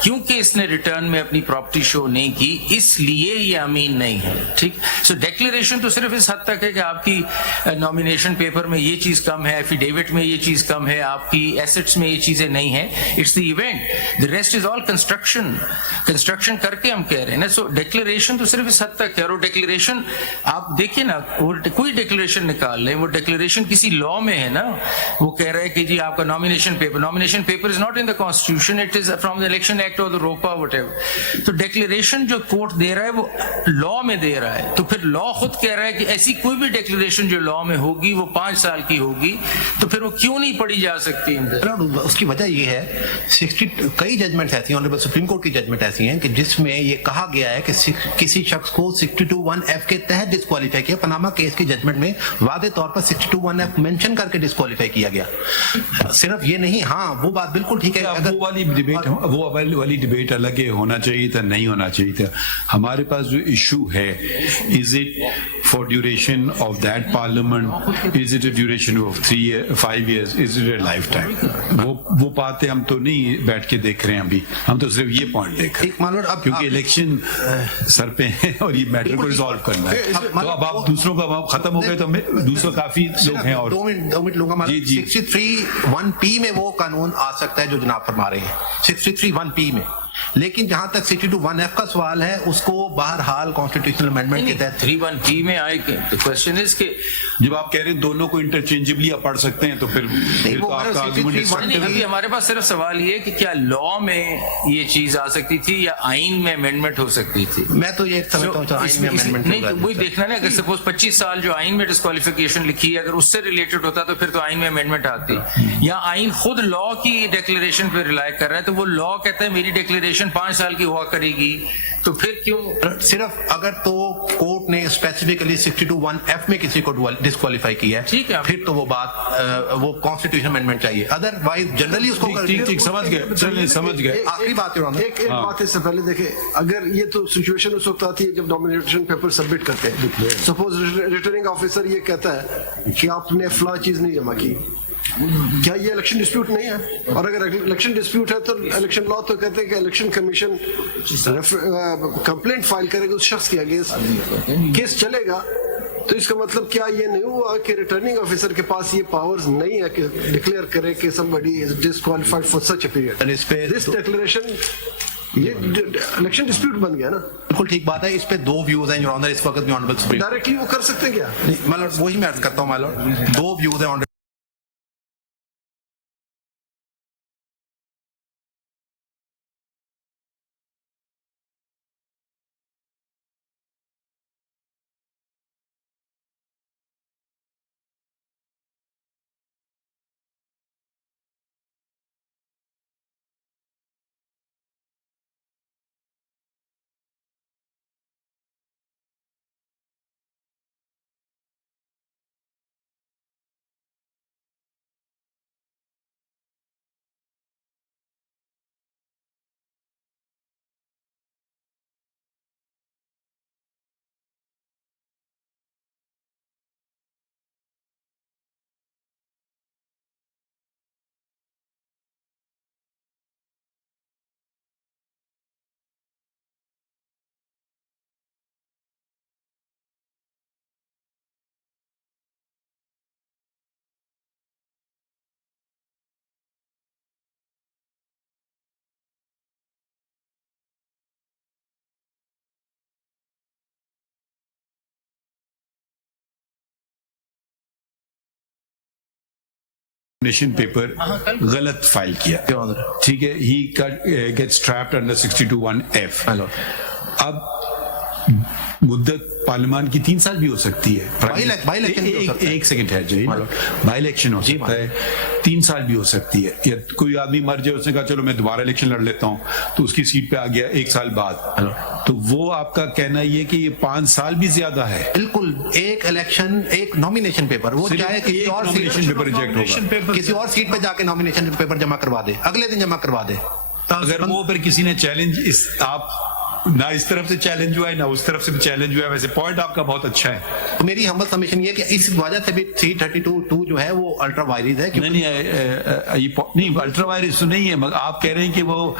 क्योंकि इसने रिटर्न में अपनी प्रॉपर्टी शो नहीं की, इसलिए ये अमीन नहीं है. ठीक. सो डिक्लेरेशन तो सिर्फ इस हद तक है कि आपकी नॉमिनेशन पेपर में ये चीज कम है, एफिडेविट में ये चीज कम है, आपकी एसेट्स में ये चीजें नहीं है. It's the event, the rest is all construction करके हम कह रहे हैं ना. सो डिक्लेरेशन तो सिर्फ इस हद तक है. और डिक्लेरेशन आप देखिए ना, कोई डिक्लेरेशन निकाल लें, वो डिक्लेरेशन किसी लॉ में है ना, वो कह रहे हैं कि जी आपका nomination paper is not in the constitution, it is from the election act और द रोपा व्हाटएवर. तो डिक्लेरेशन जो कोर्ट दे रहा है वो लॉ में दे रहा है, तो फिर लॉ खुद कह रहा है कि ऐसी कोई भी डिक्लेरेशन जो लॉ में होगी वो 5 साल की होगी, तो फिर वो क्यों नहीं पढ़ी जा सकती. उसकी वजह ये है 60 कई जजमेंट ऐसी हैं, ऑनरेबल सुप्रीम कोर्ट की जजमेंट ऐसी हैं कि जिसमें ये कहा गया है कि किसी शख्स को 62(1)(f) के तहत डिस्क्वालीफाई किया. पनामा केस की जजमेंट में वादे तौर पर 62(1)(f) मेंशन करके डिस्क्वालीफाई किया गया. सिर्फ ये नहीं, हाँ वो बात बिल्कुल ठीक है. अगर वो वाली डिबेट अलग है, होना चाहिए था, नहीं होना चाहिए था. हमारे पास जो इशू है, is it for duration of that parliament, is it a duration of 5 years, is it a life time. वो बातें हम तो नहीं बैठ के देख रहे हैं अभी, हम तो सिर्फ ये पॉइंट देख रहे हैं क्योंकि इलेक्शन सर पे है और ये मैटर को रिजॉल्व करना है. तो अब आप दूसरों का खत्म हो गए तो दूसरों काफी लोग हैं. और 2 मिनट लूंगा. 63(1)(p) में वो कानून आ सकता है जो जनाब फरमा रहे हैं, 63(1)(p) में. लेकिन जहां तक 62(1)(f) का सवाल है, उसको बहरहाल कॉन्स्टिट्यूशनल अमेंडमेंट के तहत 3(1)(p) में आए. तो क्वेश्चन इज कि जब आप कह रहे हैं दोनों को इंटरचेंजेबली आप पढ़ सकते हैं, तो फिर तो आपका आर्गुमेंट. अभी हमारे पास सिर्फ सवाल ये कि क्या लॉ में ये चीज आ सकती थी या आइन में अमेंडमेंट हो सकती थी. मैं तो ये समझता हूं आइन में अमेंडमेंट नहीं, तो वही देखना ना, अगर सपोज 25 साल जो आइन में डिस्क्वालिफिकेशन लिखी है, अगर उससे रिलेटेड होता तो फिर तो आइन में अमेंडमेंट आती. या आइन खुद लॉ की डिक्लेरेशन पे रिलाई कर रहा है, तो वो लॉ कहता है मेरी डिक्लेरेशन 5 साल की हुआ करेगी, तो फिर क्यों. सिर्फ अगर तो कोर्ट ने स्पेसिफिकली 62(1)(f) में किसी को डिस्क्वालीफाई किया है, ठीक है, फिर तो वो बात वो कॉन्स्टिट्यूशन अमेंडमेंट चाहिए. अदरवाइज जनरली उसको ठीक समझ गए. आखिरी बात एक बात इससे पहले देखें, अगर ये तो सिचुएशन उस वक्त आती है जब नॉमिनेशन पेपर सबमिट करते हैं. सपोज रिटर्निंग ऑफिसर ये कहता है कि आपने फला चीज नहीं जमा की, क्या ये इलेक्शन डिस्प्यूट नहीं है? और अगर इलेक्शन डिस्प्यूट है तो इलेक्शन लॉ तो कहते हैं कि इलेक्शन कमीशन कंप्लेंट फाइल करेगा उस शख्स के अगेंस्ट, केस चलेगा. तो इसका मतलब क्या ये नहीं हुआ कि रिटर्निंग ऑफिसर के पास ये पावर्स नहीं है कि डिक्लेयर करे कि somebody is disqualified for such a period. This declaration ये इलेक्शन डिस्प्यूट बन गया ना. बिल्कुल ठीक बात है. इस पे 2 व्यूज हैं जो इस वक्त में ऑनरेबल सुप्रीम डायरेक्टली वो कर सकते हैं क्या? मतलब वही मैं अर्ज करता हूँ माय लॉर्ड, 2 व्यूज हैं नॉमिनेशन पेपर गलत फाइल किया, ठीक है, he gets trapped under 62(1)(f). अब मुद्दत पार्लियामान की 3 साल भी हो सकती है, एक सेकंड है जी, बाई इलेक्शन हो सकता है, 3 साल भी हो सकती है, या कोई आदमी मर जाए, उसने कहा चलो मैं दोबारा इलेक्शन लड़ लेता हूँ, तो उसकी सीट पे आ गया 1 साल बाद, तो वो आपका कहना ये कि ये 5 साल भी ज्यादा है? बिल्कुल, एक इलेक्शन, एक नॉमिनेशन पेपर, वो चाहे किसी और नॉमिनेशन पेपर रिजेक्ट होगा, किसी और सीट पे जाके नॉमिनेशन पेपर जमा करवा दे, अगले दिन जमा करवा दे। अगर वो पर किसी ने चैलेंज, इस आप ना इस तरफ से चैलेंज हुआ है ना उस तरफ से भी चैलेंज हुआ है, वैसे पॉइंट आपका बहुत अच्छा है। तो मेरी हम्बल सबमिशन ये है कि इस वजह से भी 332(2) जो है वो अल्ट्रा वायरस है। नहीं अल्ट्रा वायरस तो नहीं है, मगर आप कह रहे हैं कि वो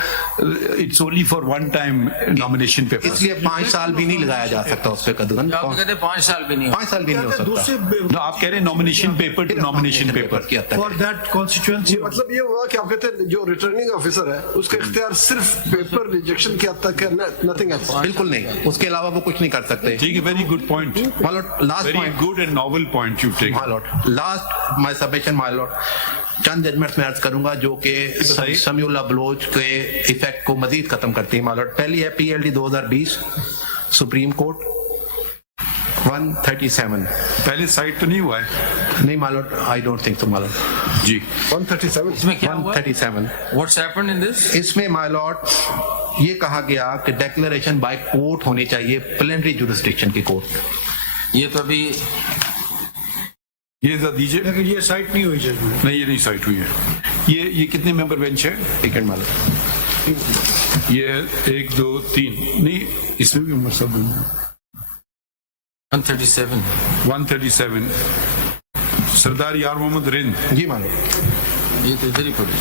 it's only for one time nomination paper, इसलिए 5 साल भी नहीं लगाया जा सकता उस पर कदम। आप कहते हैं 5 साल भी नहीं, 5 साल भी नहीं हो सकता। आप कह रहे हैं nomination paper two nomination paper for that constituency. मतलब ये हुआ कि आप कहते हैं जो रिटर्निंग ऑफिसर है उसका इख्तियार सिर्फ पेपर रिजेक्शन के हद तक है, नथिंग एल्स। बिल्कुल नहीं, उसके अलावा वो कुछ नहीं कर सकते। ठीक है, very good point, last very good and novel point you take. My lord, last my submission my lord, चंद जजमेंट्स में अर्ज करूंगा जो कि समीउल्लाह बलोच के इफेक्ट को मजीद खत्म करती है माय लॉर्ड। पहली है PLD 2020 सुप्रीम कोर्ट 137। पहले साइट तो नहीं हुआ है? नहीं my lord, I don't think so my lord जी। 137 इसमें क्या हुआ? 137। What's happened in this? इसमें माय लॉर्ड ये कहा गया कि डेक्लेरेशन बाय कोर्ट होनी चाहिए, प्लेनरी जुरिस्डिक्शन की कोर्ट। ये तो अभी ये दीजिए, लेकिन ये साइट नहीं हुई जजमेंट। नहीं ये नहीं साइट हुई है। ये कितने मेंबर बेंच है? सेकंड माय लॉर्ड, ये 1 2 3 नहीं, इसमें भी उम्र सब 137 137 सरदार यार मोहम्मद रिंद जी माय लॉर्ड, ये तो इधर ही पड़ी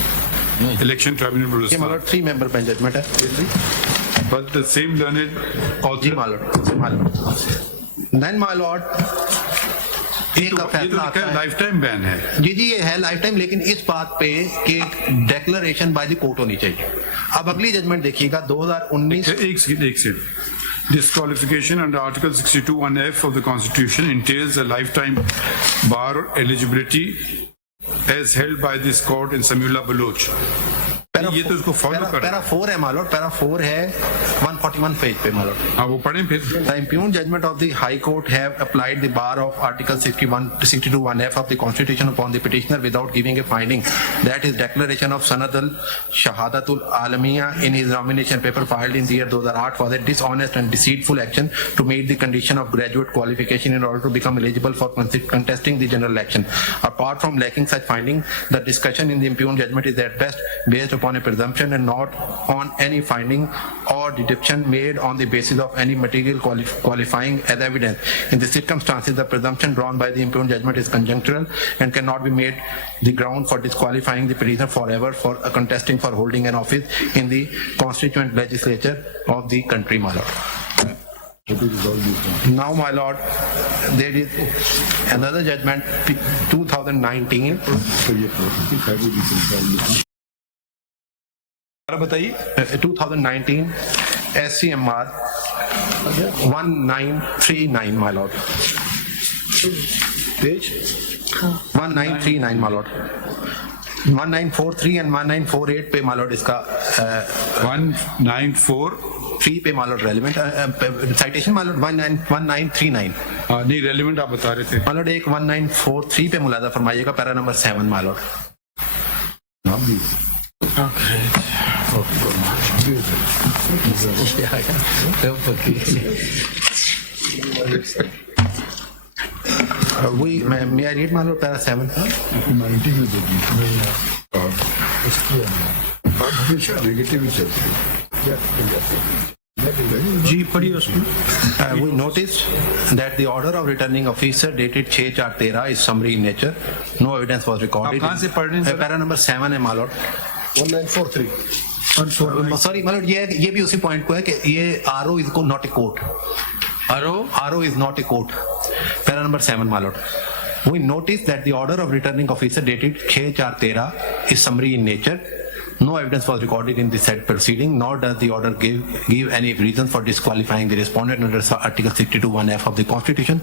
इलेक्शन ट्राइब्यूनल ये my lord 3 member bench judgment है। but the same learned जी author my lord. Then my lord एक का फैसला आता है, लाइफ टाइम बैन है। जी ये है लाइफ टाइम, लेकिन इस बात पे कि डेक्लेरेशन बाय द कोर्ट होनी चाहिए। अब अगली जजमेंट देखिएगा 2019। एक second. Disqualification under Article 62(1)(f) of the Constitution entails a lifetime bar eligibility as held by this court in Samiullah Baloch. ये तो इसको फॉलो कर पैरा 4 है माय लॉर्ड, पैरा 4 है 141 पेज पे माय लॉर्ड। हाँ वो पढ़ें फिर। The impugned judgment of the High Court have applied the bar of Article 62(1)(f) of the Constitution upon the petitioner without giving a finding that his declaration of Sanad al-Shahadatul Alamiya in his nomination paper filed in the year 2008 was a dishonest and deceitful action to meet the condition of graduate qualification in order to become eligible for contesting the general election. Apart from lacking such finding, the discussion in the impugned judgment is at best based upon a presumption and not on any finding or deduction made on the basis of any material qualifying as evidence. In the circumstances, the presumption drawn by the impugned judgment is conjunctural and cannot be made the ground for disqualifying the petitioner forever for contesting for holding an office in the constituent legislature of the country, my lord. Now, my lord, there is another judgment, 2019. बताइए 2019 SCMR 1939, my lord. Page 1939, my lord. 1943 and 1948 पे my lord इसका 194 पे my lord relevant citation my lord 1939 नहीं relevant आप बता रहे थे। my lord एक 1943 पे मुलाजा फरमाइएगा, para number 7 my lord. May I read my lord para 7? जी पढ़िए उसमें। We noticed that the order of returning officer dated 6/4/13 is summary in nature. No evidence was recorded. आप कहाँ से पढ़ रहे हैं? पैरा नंबर 7 है my lord. 1943 sorry my lord, ये भी उसी पॉइंट को है कि ये RO is not a court. RO is not a court. Para number 7, my lord. We notice that the order of returning officer dated 6/4/13 is summary in nature. No evidence was recorded in the said proceeding, nor does the order give any reason for disqualifying the respondent under Article 62(1)(f) of the Constitution.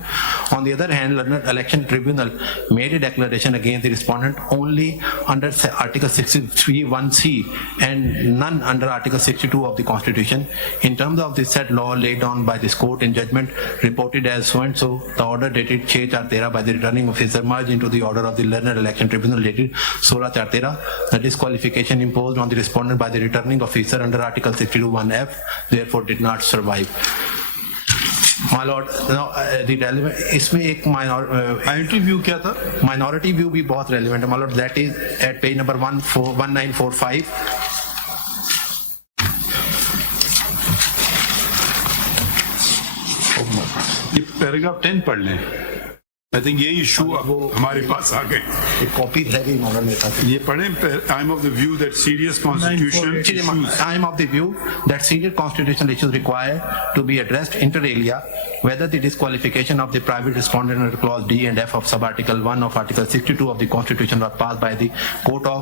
On the other hand, Learned Election Tribunal made a declaration against the respondent only under Article 63(1)(c) and none under Article 62 of the Constitution. In terms of the said law laid down by this court in judgment reported as so and so, the order dated 6/4/13 by the returning officer merged into the order of the Learned Election Tribunal dated 16/4/13. The disqualification imposed on the respondent by the returning officer under Article 62(1)(f) therefore did not survive. My lord, now the relevant इसमें एक minority view क्या था? Minority view भी बहुत relevant है, my lord. That is at page number 1945. ये paragraph 10 पढ़ लें। आई थिंक ये इशू हमारे पास आ गए। एक कॉपी है भी मॉडल में था। ये पढ़ें। I am of the view that serious constitution I am of the view that serious constitutional issues require to be addressed inter alia, whether the disqualification of the private respondent under clause D and F of sub-article 1 of Article 62 of the Constitution was passed by the court of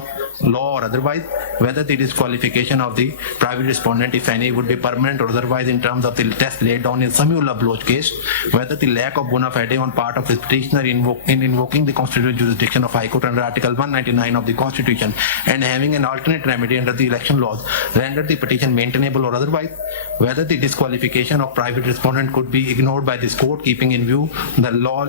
law or otherwise, whether the disqualification of the private respondent, if any, would be permanent or otherwise in terms of the test laid down in Samuel Bloch case, whether the lack of bona fide on part of his petitioner in invoking the constitutional jurisdiction of High Court under Article 199 of the Constitution and having an alternate remedy under the election laws rendered the petition maintainable or otherwise, whether the disqualification of private respondent could be ignored by this court, keeping in view the law,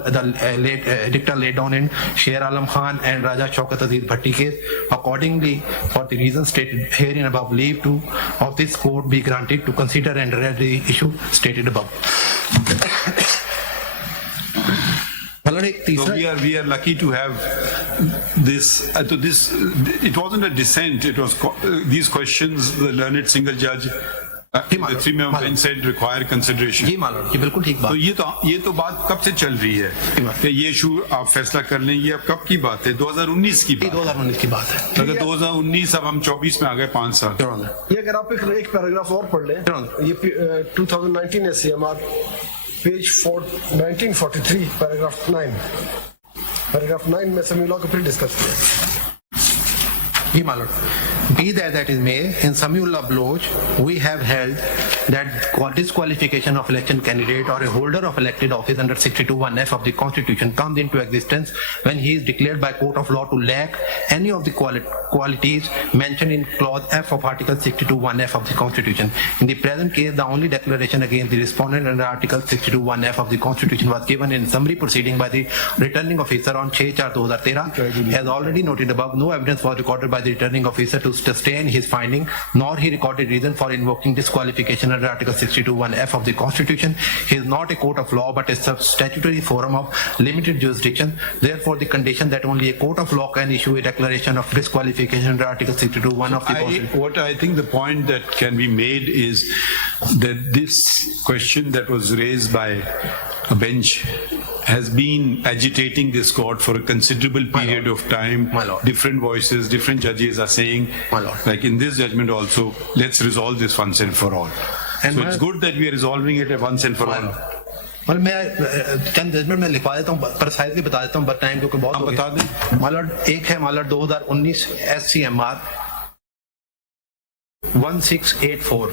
dicta laid down in Sher Alam Khan and Raja Shaukat Aziz Bhatti case. Accordingly, for the reasons stated herein above, leave of this court be granted to consider and read the issue stated above. So we are lucky to have this. It wasn't a dissent. It was these questions. The learned single judge, the 3-member bench said require consideration. जी मालूम, ये बिल्कुल ठीक बात। तो ये तो बात कब से चल रही है कि ये इशू आप फैसला कर लें? ये अब कब की बात है? 2019 की बात। 2019 की बात है। अगर 2019 अब हम 24 में आ गए 5 साल। ये अगर आप एक पैराग्राफ और पढ़ लें, ये 2019 SCMR पेज 1943 पैराग्राफ 9 में समीला को फिर डिस्कस किया। Ye my lord, be that it may, in Samuel Bloch, we have held that disqualification of election candidate or a holder of elected office under 62(1)(f) of the Constitution comes into existence when he is declared by court of law to lack any of the qualities mentioned in clause F of Article 62(1)(f) of the Constitution. In the present case, the only declaration against the respondent under Article 62(1)(f) of the Constitution was given in summary proceeding by the returning officer on 6/4/2013. As already noted above, no evidence was recorded by the returning officer to sustain his finding, nor he recorded reason for invoking disqualification under Article 62(1)(f) of the Constitution. He is not a court of law but a statutory forum of limited jurisdiction. Therefore, the condition that only a court of law can issue a declaration of disqualification under Article 62(1) of the Constitution. What I think the point that can be made is that this question that was raised by a bench has been agitating this court for a considerable period of time. Different voices, different judges are saying, like in this judgment also, let's resolve this once and for all. And so it's good that we are resolving it once and for all. और मैं चंद judgement में लिखवा देता हूँ, पर size भी बता देता हूँ, बट टाइम क्योंकि बहुत बता दें। मालूम एक है मालूम 2019 SCMR 1684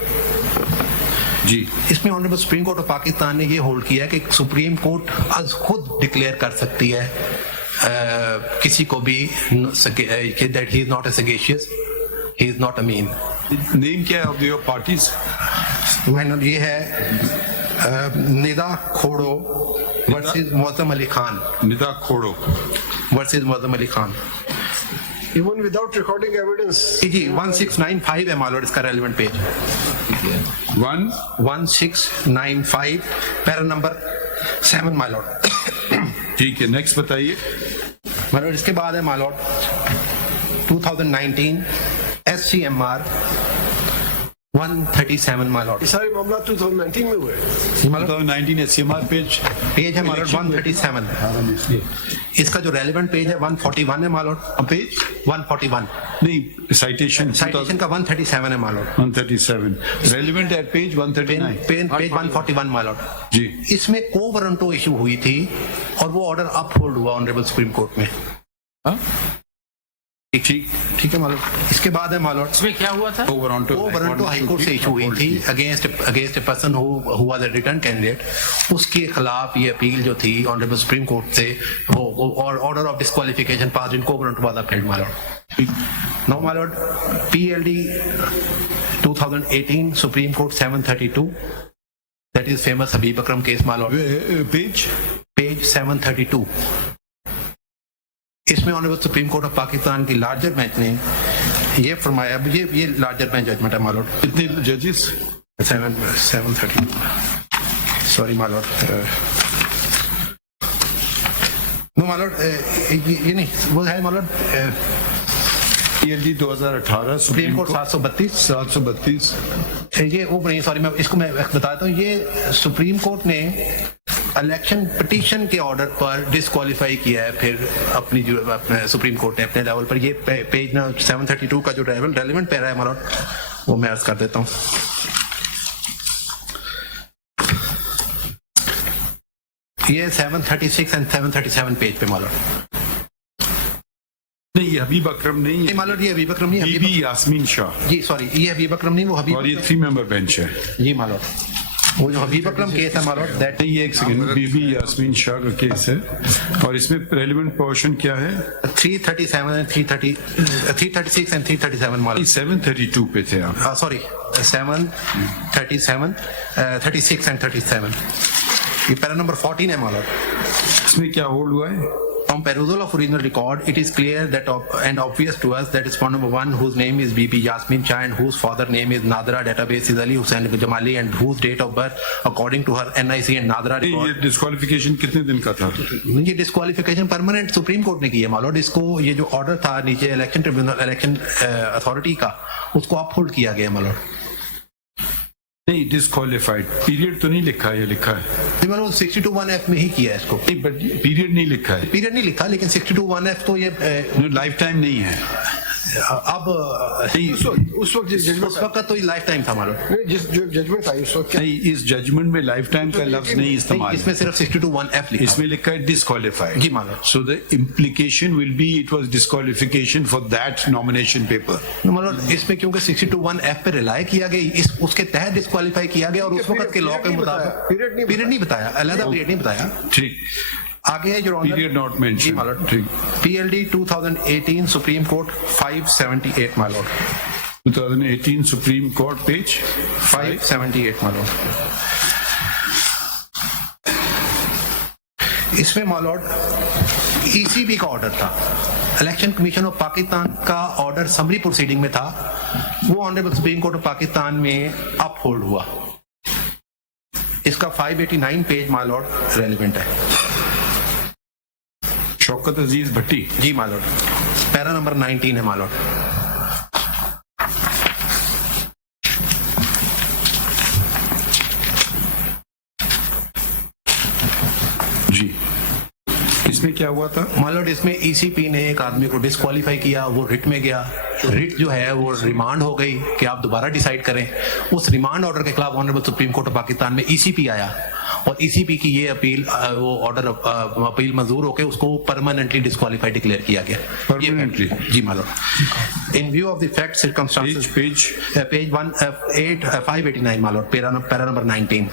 जी। इसमें honourable supreme court of Pakistan ने ये होल्ड किया कि सुप्रीम कोर्ट आज खुद डिक्लेयर कर सकती है किसी को भी that he is not a sagacious, he is not अ मीन। नेम क्या है ऑफ योर पार्टीज? मैंने ये है Nida Khoro versus Moazzam Ali Khan. Nida Khoro versus Moazzam Ali Khan. Even without recording evidence. जी 1695 है मालूम इसका रेलेवेंट पेज। 1695 पैरा नंबर 7 मालूम। ठीक है, नेक्स्ट बताइए। मालूम इसके बाद है मालूम 2019 SCMR 137 मालूम। ये सारे मामला 2019 में हुए। 2019 SCMR पेज है मालूम 137। इसका जो रेलेवेंट पेज है 141 है मालूम। पेज 141 नहीं, साइटेशन का 137 है मालूम। 137 रेलेवेंट है पेज 139 पेज 141 मालूम जी। इसमें कोवरंटो इशू हुई थी और वो ऑर्डर अपहोल्ड हुआ ऑनरेबल सुप्रीम कोर्ट में। ठीक है मालूम। इसके बाद है मालूम इसमें क्या हुआ था? ओवरऑल हाई कोर्ट से इशू हुई थी against a person who was a return candidate, उसके खिलाफ ये अपील जो थी ऑनरेबल सुप्रीम कोर्ट से, वो order of disqualification pass in कोवरेंट वाज अपील्ड मालूम। नाउ मालूम PLD 2018 supreme court 732, that is famous Habib Akram case मालूम, पेज 732। इसमें honourable supreme court of Pakistan की लार्जर बेंच ने ये फरमाया, ये लार्जर बेंच जजमेंट है मालूम। कितने जजेस? 732, सॉरी मालूम, नो मालूम, ये नहीं, वो है मालूम PLD 2018 सुप्रीम कोर्ट 732। ये वो नहीं, सॉरी, मैं इसको मैं बताता हूँ। ये सुप्रीम कोर्ट ने इलेक्शन पिटीशन के ऑर्डर पर डिस्क्वालीफाई किया है, फिर अपनी जो अपने सुप्रीम कोर्ट ने अपने लेवल पर ये पेज ना 732 का जो रेलेवेंट पैरा है मालूम, वो मैं अर्ज कर देता हूँ। ये 736 एंड 737 पेज पे मालूम। नहीं, ये हबीब अकरम नहीं है, मालूम ये हबीब अकरम नहीं, बीबी यास्मीन शाह। जी सॉरी, ये हबीब अकरम नहीं, वो हबीब, और ये 3 मेंबर बेंच है। जी मालूम, वो जो हबीब अकरम केस है मालूम, दैट ये एक सेकंड, बीबी यास्मीन शाह का केस है, और इसमें रेलेवेंट पोर्शन क्या है? 337 एंड 336 एंड 337 मालूम। 732 पे थे आप। सॉरी 737, 36 एंड 37, ये पैरा नंबर 14 है मालूम। इसमें क्या होल्ड हुआ है? From perusal of original record, it is clear that and obvious to us that respondent number 1, whose name is BB Yasmin Shah and whose father name is Nadra, database is Ali Hussain Jamali, and whose date of birth according to her NIC and Nadra record. ये disqualification कितने दिन का था? ये disqualification permanent supreme court ने की है मालूम। इसको ये जो ऑर्डर था नीचे इलेक्शन ट्रिब्यूनल, इलेक्शन अथॉरिटी का, उसको अपहोल्ड किया गया मालूम। नहीं, डिस्क्वालिफाइड पीरियड तो नहीं लिखा है, ये लिखा है मालूम 62(1)(f) में ही किया है इसको। पीरियड नहीं लिखा है, पीरियड नहीं लिखा, लेकिन 62(1)(f) तो ये लाइफ टाइम नहीं है। अब उस वक्त तो लाइफ टाइम था मालूम। जिस जो जजमेंट आई उस वक्त क्या? नहीं, इस जजमेंट में लाइफ टाइम का लफ्ज नहीं इस्तेमाल, इसमें सिर्फ 62(1)(f) लिखा, इसमें लिखा है डिस्क्वालिफाइड। जी मालूम। So the implication will be it was disqualification for that nomination paper. मालूम इसमें क्योंकि 62(1)(f) पे रिलाई किया गया, इस उसके तहत डिस्क्वालीफाई किया गया, और उस वक्त के लॉ के मुताबिक पीरियड नहीं बताया, अलग पीरियड नहीं बताया। ठीक, आगे है जो पीरियड नॉट मेंशन। ठीक, PLD 2018 सुप्रीम कोर्ट 578 मालूम। 2018 सुप्रीम कोर्ट पेज 578 मालूम। इसमें मालूम ECB का ऑर्डर था, इलेक्शन कमीशन ऑफ पाकिस्तान का ऑर्डर समरी प्रोसीडिंग में था, वो honourable supreme court of Pakistan में अपहोल्ड हुआ। इसका 589 पेज मालूम रेलिवेंट है। शौकत अजीज भट्टी। जी मालूम, पैरा नंबर 19 है मालूम। जी, इसमें क्या हुआ था मालूम? इसमें ECP ने एक आदमी को डिस्क्वालीफाई किया, वो रिट में गया, रिट जो है वो रिमांड हो गई कि आप दोबारा डिसाइड करें। उस रिमांड ऑर्डर के खिलाफ honourable supreme court of Pakistan में ECP आया, और ECP की ये अपील, वो ऑर्डर अपील मंजूर होकर उसको परमानेंटली डिस्क्वालीफाई डिक्लेयर किया गया। परमानेंटली? जी मालूम। इन view of the fact circumstances, page 589 मालूम, para number 19।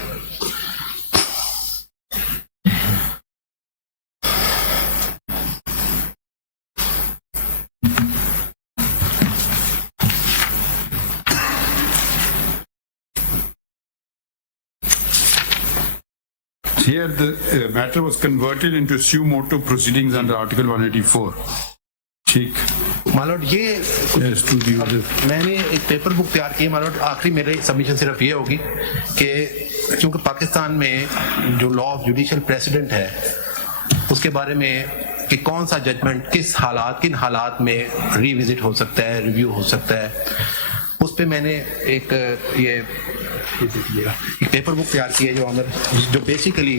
Here the matter was converted into suo motu proceedings under Article 184. ठीक मालूम, ये yes, to the other. मैंने एक पेपर बुक तैयार की मालूम। आखिरी मेरी सबमिशन सिर्फ ये होगी कि क्योंकि पाकिस्तान में जो लॉ ऑफ जुडिशियल प्रेसिडेंट है, उसके बारे में कि कौन सा जजमेंट किन हालात में रिविजिट हो सकता है, रिव्यू हो सकता है, उस पे मैंने एक पेपर बुक तैयार की है जो बेसिकली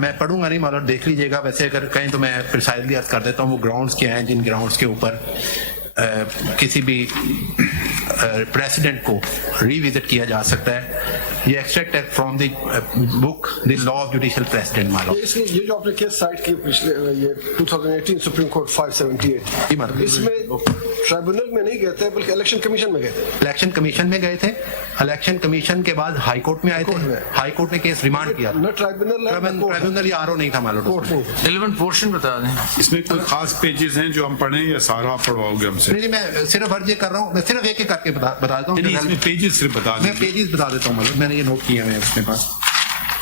मैं पढ़ूंगा नहीं मालूम, देख लीजिएगा। वैसे अगर कहीं तो मैं प्रिसाइजली अर्ज कर देता हूँ वो ग्राउंड्स क्या हैं, जिन ग्राउंड्स के ऊपर किसी भी प्रेसिडेंट को रिविजिट किया जा सकता है। ये एक्सट्रैक्ट है from the book the law of judicial president मानो। इसमें ये जो आपने केस साइट की पिछले ये 2018 सुप्रीम कोर्ट 578 इसमें ट्राइब्यूनल में नहीं गए थे बल्कि इलेक्शन कमीशन में गए थे। इलेक्शन कमीशन में गए थे, इलेक्शन कमीशन के बाद हाई कोर्ट में आए थे, हाई कोर्ट ने केस रिमांड किया। न ट्राइब्यूनल या आरओ नहीं था मालूम। रिलेवेंट पोर्शन बता दें। इसमें कोई खास पेजेस हैं जो हम पढ़ें या सारा पढ़वाओगे हमसे? नहीं, मैं सिर्फ अर्ज कर रहा हूँ, मैं सिर्फ एक एक करके बता देता हूँ। इसमें पेजेस सिर्फ बता मैं पेजेस बता देता हूँ मालूम, मैंने ये नोट किया है अपने पास।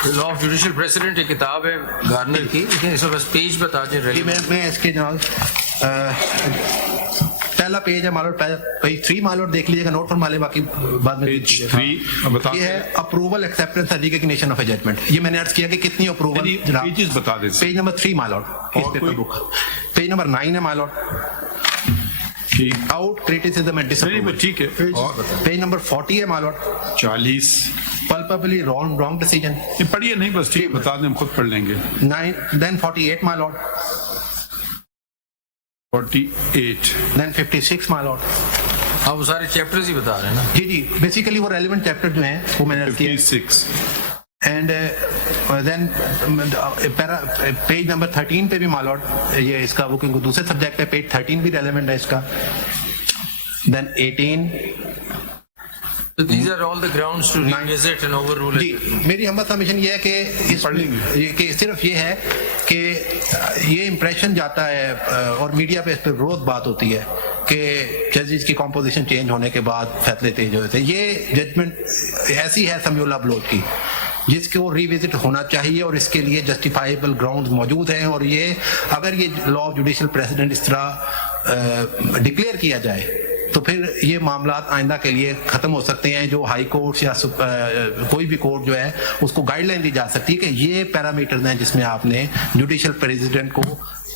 लॉ ऑफ जुडिशियल प्रेसिडेंट एक किताब है गार्नर की, लेकिन इसमें बस पेज बता दें। मैं इसके जनाब पहला पेज है मालूम, पेज 3 मालूम देख लीजिएगा, नोट फॉर माले, बाकी बाद में पेज 3 बता। ये है approval acceptance and recognition of a judgment. ये मैंने अर्ज किया कि कितनी अप्रूवल पेजेस बता दें। पेज नंबर 3 मालूम, पेज नंबर 9 है मालूम, आउट क्रिटिसिज्म एंड डिसअप्रूवल, ठीक है। पेज नंबर 40 है मालूम, 40 पल्पेबली रॉन्ग डिसीजन। ये पढ़िए नहीं, बस ठीक बता दें, हम खुद पढ़ लेंगे। 9 then 48 my lord, 48 then 56 my lord. आप वो सारे चैप्टर्स ही बता रहे हैं ना? जी जी, बेसिकली वो रेलेवेंट चैप्टर जो हैं वो मैंने 56 एंड देन पेज नंबर 13 पे भी माय लॉर्ड ये इसका वो क्योंकि दूसरे सब्जेक्ट है, पेज 13 भी रेलेवेंट है इसका। Then 18। So these are all the grounds to revisit and overrule it. जी, मेरी हम्बल सबमिशन ये है कि कि सिर्फ ये है कि ये इम्प्रेशन जाता है और मीडिया पे इस पर रोज बात होती है कि जजेस की कॉम्पोजिशन चेंज होने के बाद फैसले तेज होते हैं। ये जजमेंट ऐसी है समीउल्लाह बलोच की जिसको रिविजिट होना चाहिए और इसके लिए जस्टिफाइबल ग्राउंड्स मौजूद हैं। और ये अगर ये लॉ ऑफ जुडिशियल प्रेसिडेंट इस तरह डिक्लेयर किया जाए तो फिर ये मामला आइंदा के लिए खत्म हो सकते हैं। जो हाई कोर्ट या कोई भी कोर्ट जो है उसको गाइडलाइन दी जा सकती है कि ये पैरामीटर्स हैं जिसमें आपने जुडिशियल प्रेसिडेंट को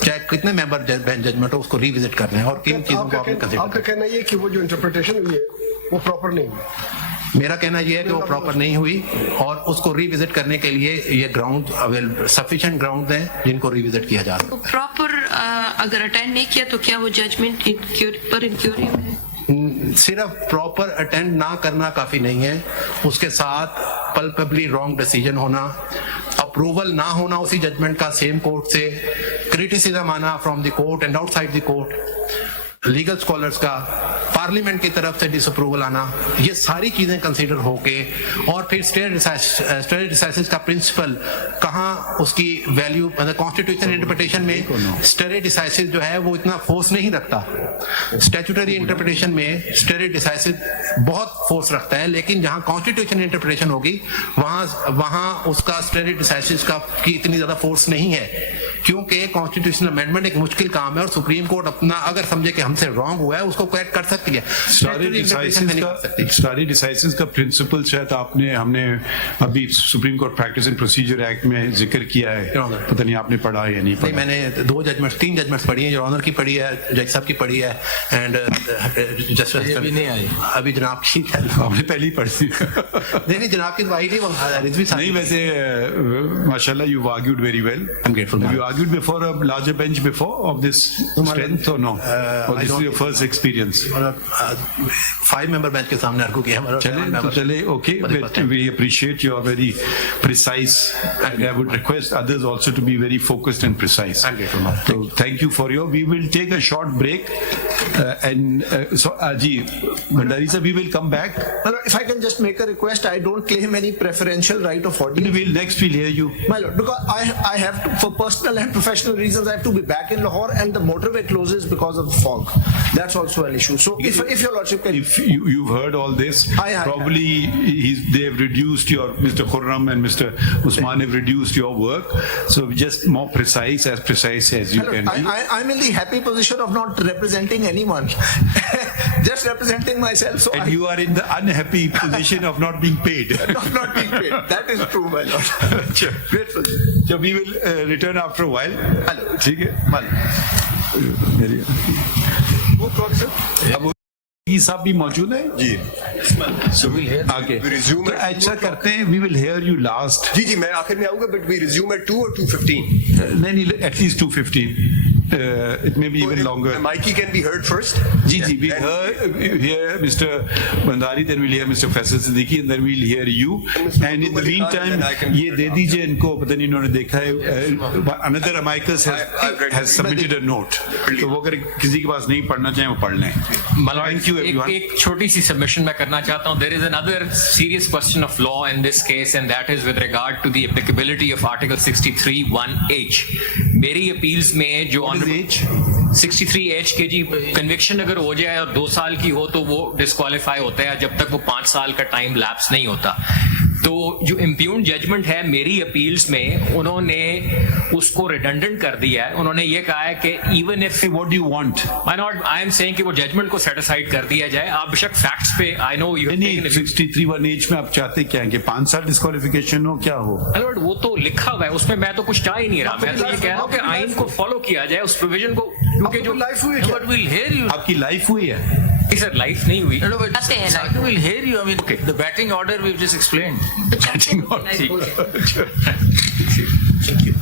चाहे कितने मेंबर जजमेंट हो उसको रिविजिट करना है और किन चीजों को आपने कंसीडर। आपका कहना ये कि वो जो इंटरप्रिटेशन हुई है वो प्रॉपर नहीं हुई? मेरा कहना यह है कि वो प्रॉपर नहीं हुई और उसको रिविजिट करने के लिए ये ग्राउंड सफिशिएंट ग्राउंड हैं जिनको रिविजिट किया जा सकता है। प्रॉपर अगर अटेंड नहीं किया तो क्या वो जजमेंट पर इंक्यूरी है? सिर्फ प्रॉपर अटेंड ना करना काफी नहीं है, उसके साथ पल्पेबली रॉन्ग डिसीजन होना, अप्रूवल ना होना उसी जजमेंट का सेम कोर्ट से, क्रिटिसिज्म आना from the court and outside the court, legal scholars का, पार्लियामेंट की तरफ से डिसअप्रूवल आना, ये सारी चीजें कंसीडर होके और फिर स्टेट डिसाइसिस का प्रिंसिपल कहाँ उसकी वैल्यू, मतलब कॉन्स्टिट्यूशन इंटरप्रिटेशन में स्टेट डिसाइसिस जो है वो इतना फोर्स नहीं रखता। स्टैट्यूटरी इंटरप्रिटेशन में स्टेट डिसाइसिस बहुत फोर्स रखता है, लेकिन जहाँ कॉन्स्टिट्यूशन इंटरप्रिटेशन होगी वहाँ उसका स्टेट डिसाइसिस की इतनी ज्यादा फोर्स नहीं है, क्योंकि कॉन्स्टिट्यूशनल अमेंडमेंट एक मुश्किल काम है और सुप्रीम कोर्ट अपना अगर समझे कि हमसे रॉन्ग हुआ है उसको करेक्ट कर सकती है। स्टारी डिसाइसिस का प्रिंसिपल शायद हमने अभी supreme court practice and procedure act में जिक्र किया है, पता नहीं आपने पढ़ा है या नहीं पढ़ा? नहीं, मैंने 3 जजमेंट्स पढ़ी हैं, जो ऑनर की पढ़ी है, जज साहब की पढ़ी है एंड जस्टिस अभी नहीं आई, अभी जनाब की आपने पहली पढ़ी? नहीं जनाब की आई नहीं, वैसे माशाल्लाह you argued very well. I'm grateful. Have you argued before a larger bench before of this strength or no? Or this is your first experience? 5-member bench के सामने आर्गू किया। चले, okay, but we appreciate your very precise, and I would request others also to be very focused and precise. So thank you for your. We will take a short break, and so Aji Bhandari sir, we will come back. If I can just make a request, I don't claim any preferential right of audience. We'll hear you. My lord, because I have to, for personal and professional reasons, I have to be back in Lahore, and the motorway closes because of the fog. That's also an issue. So if your lordship can, if you've heard all this, probably they have reduced your, Mr. Khurram and Mr. Usman have reduced your work. So just more precise as you can be. I'm in the happy position of not representing anyone, just representing myself. So and you are in the unhappy position of not being paid. not being paid. That is true, my lord. Grateful. So we will return after a while. Hello. ठीक है? मेरी वो कौन sir? ये सब भी मौजूद है जी। So we'll hear. आगे तो ऐसा करते हैं, we will hear you last. जी मैं आखिर में आऊंगा, but we resume at 2 or 2:15. नहीं, at least 2:15. it may be even longer. Mikey can be heard first. Ji, we hear Mr. Bandari, then we'll hear Mr. Faisal Siddiqui, and then we'll hear you. And in the meantime, ye de dijiye inko, pata nahi inhone dekha hai. Another amicus has submitted a note. So wo agar kisi ke paas nahi padhna chahe, wo padh lein. Thank you everyone. एक छोटी सी submission मैं करना चाहता हूँ. There is another serious question of law in this case, and that is with regard to the applicability of Article 63(1)(h). मेरी appeals में जो 63(h) के जी कन्विक्शन अगर हो जाए और 2 साल की हो तो वो डिस्क्वालीफाई होता है जब तक वो 5 साल का टाइम लैप्स नहीं होता. तो जो इम्प्यून जजमेंट है मेरी अपील्स में उन्होंने उसको रिडंडेंट कर दिया है. उन्होंने ये कहा है कि even if What do you want? I am saying कि वो जजमेंट को सेट असाइड कर दिया जाए. आप बेशक फैक्ट्स पे आई नो यू नहीं 63(1)(h) में आप चाहते क्या है कि 5 साल डिस्क्वालिफिकेशन हो, क्या हो? लॉर्ड वो तो लिखा हुआ है उसमें, मैं तो कुछ चाह ही नहीं रहा. मैं तो ये कह रहा हूँ कि आइन को फॉलो किया जाए, उस प्रोविजन को, क्योंकि जो लाइफ हुई But we'll hear you. आपकी लाइफ हुई है? सर लाइफ नहीं हुई. No, but we'll hear you. I mean, the batting order we've just explained. Batting order. Like, Thank you.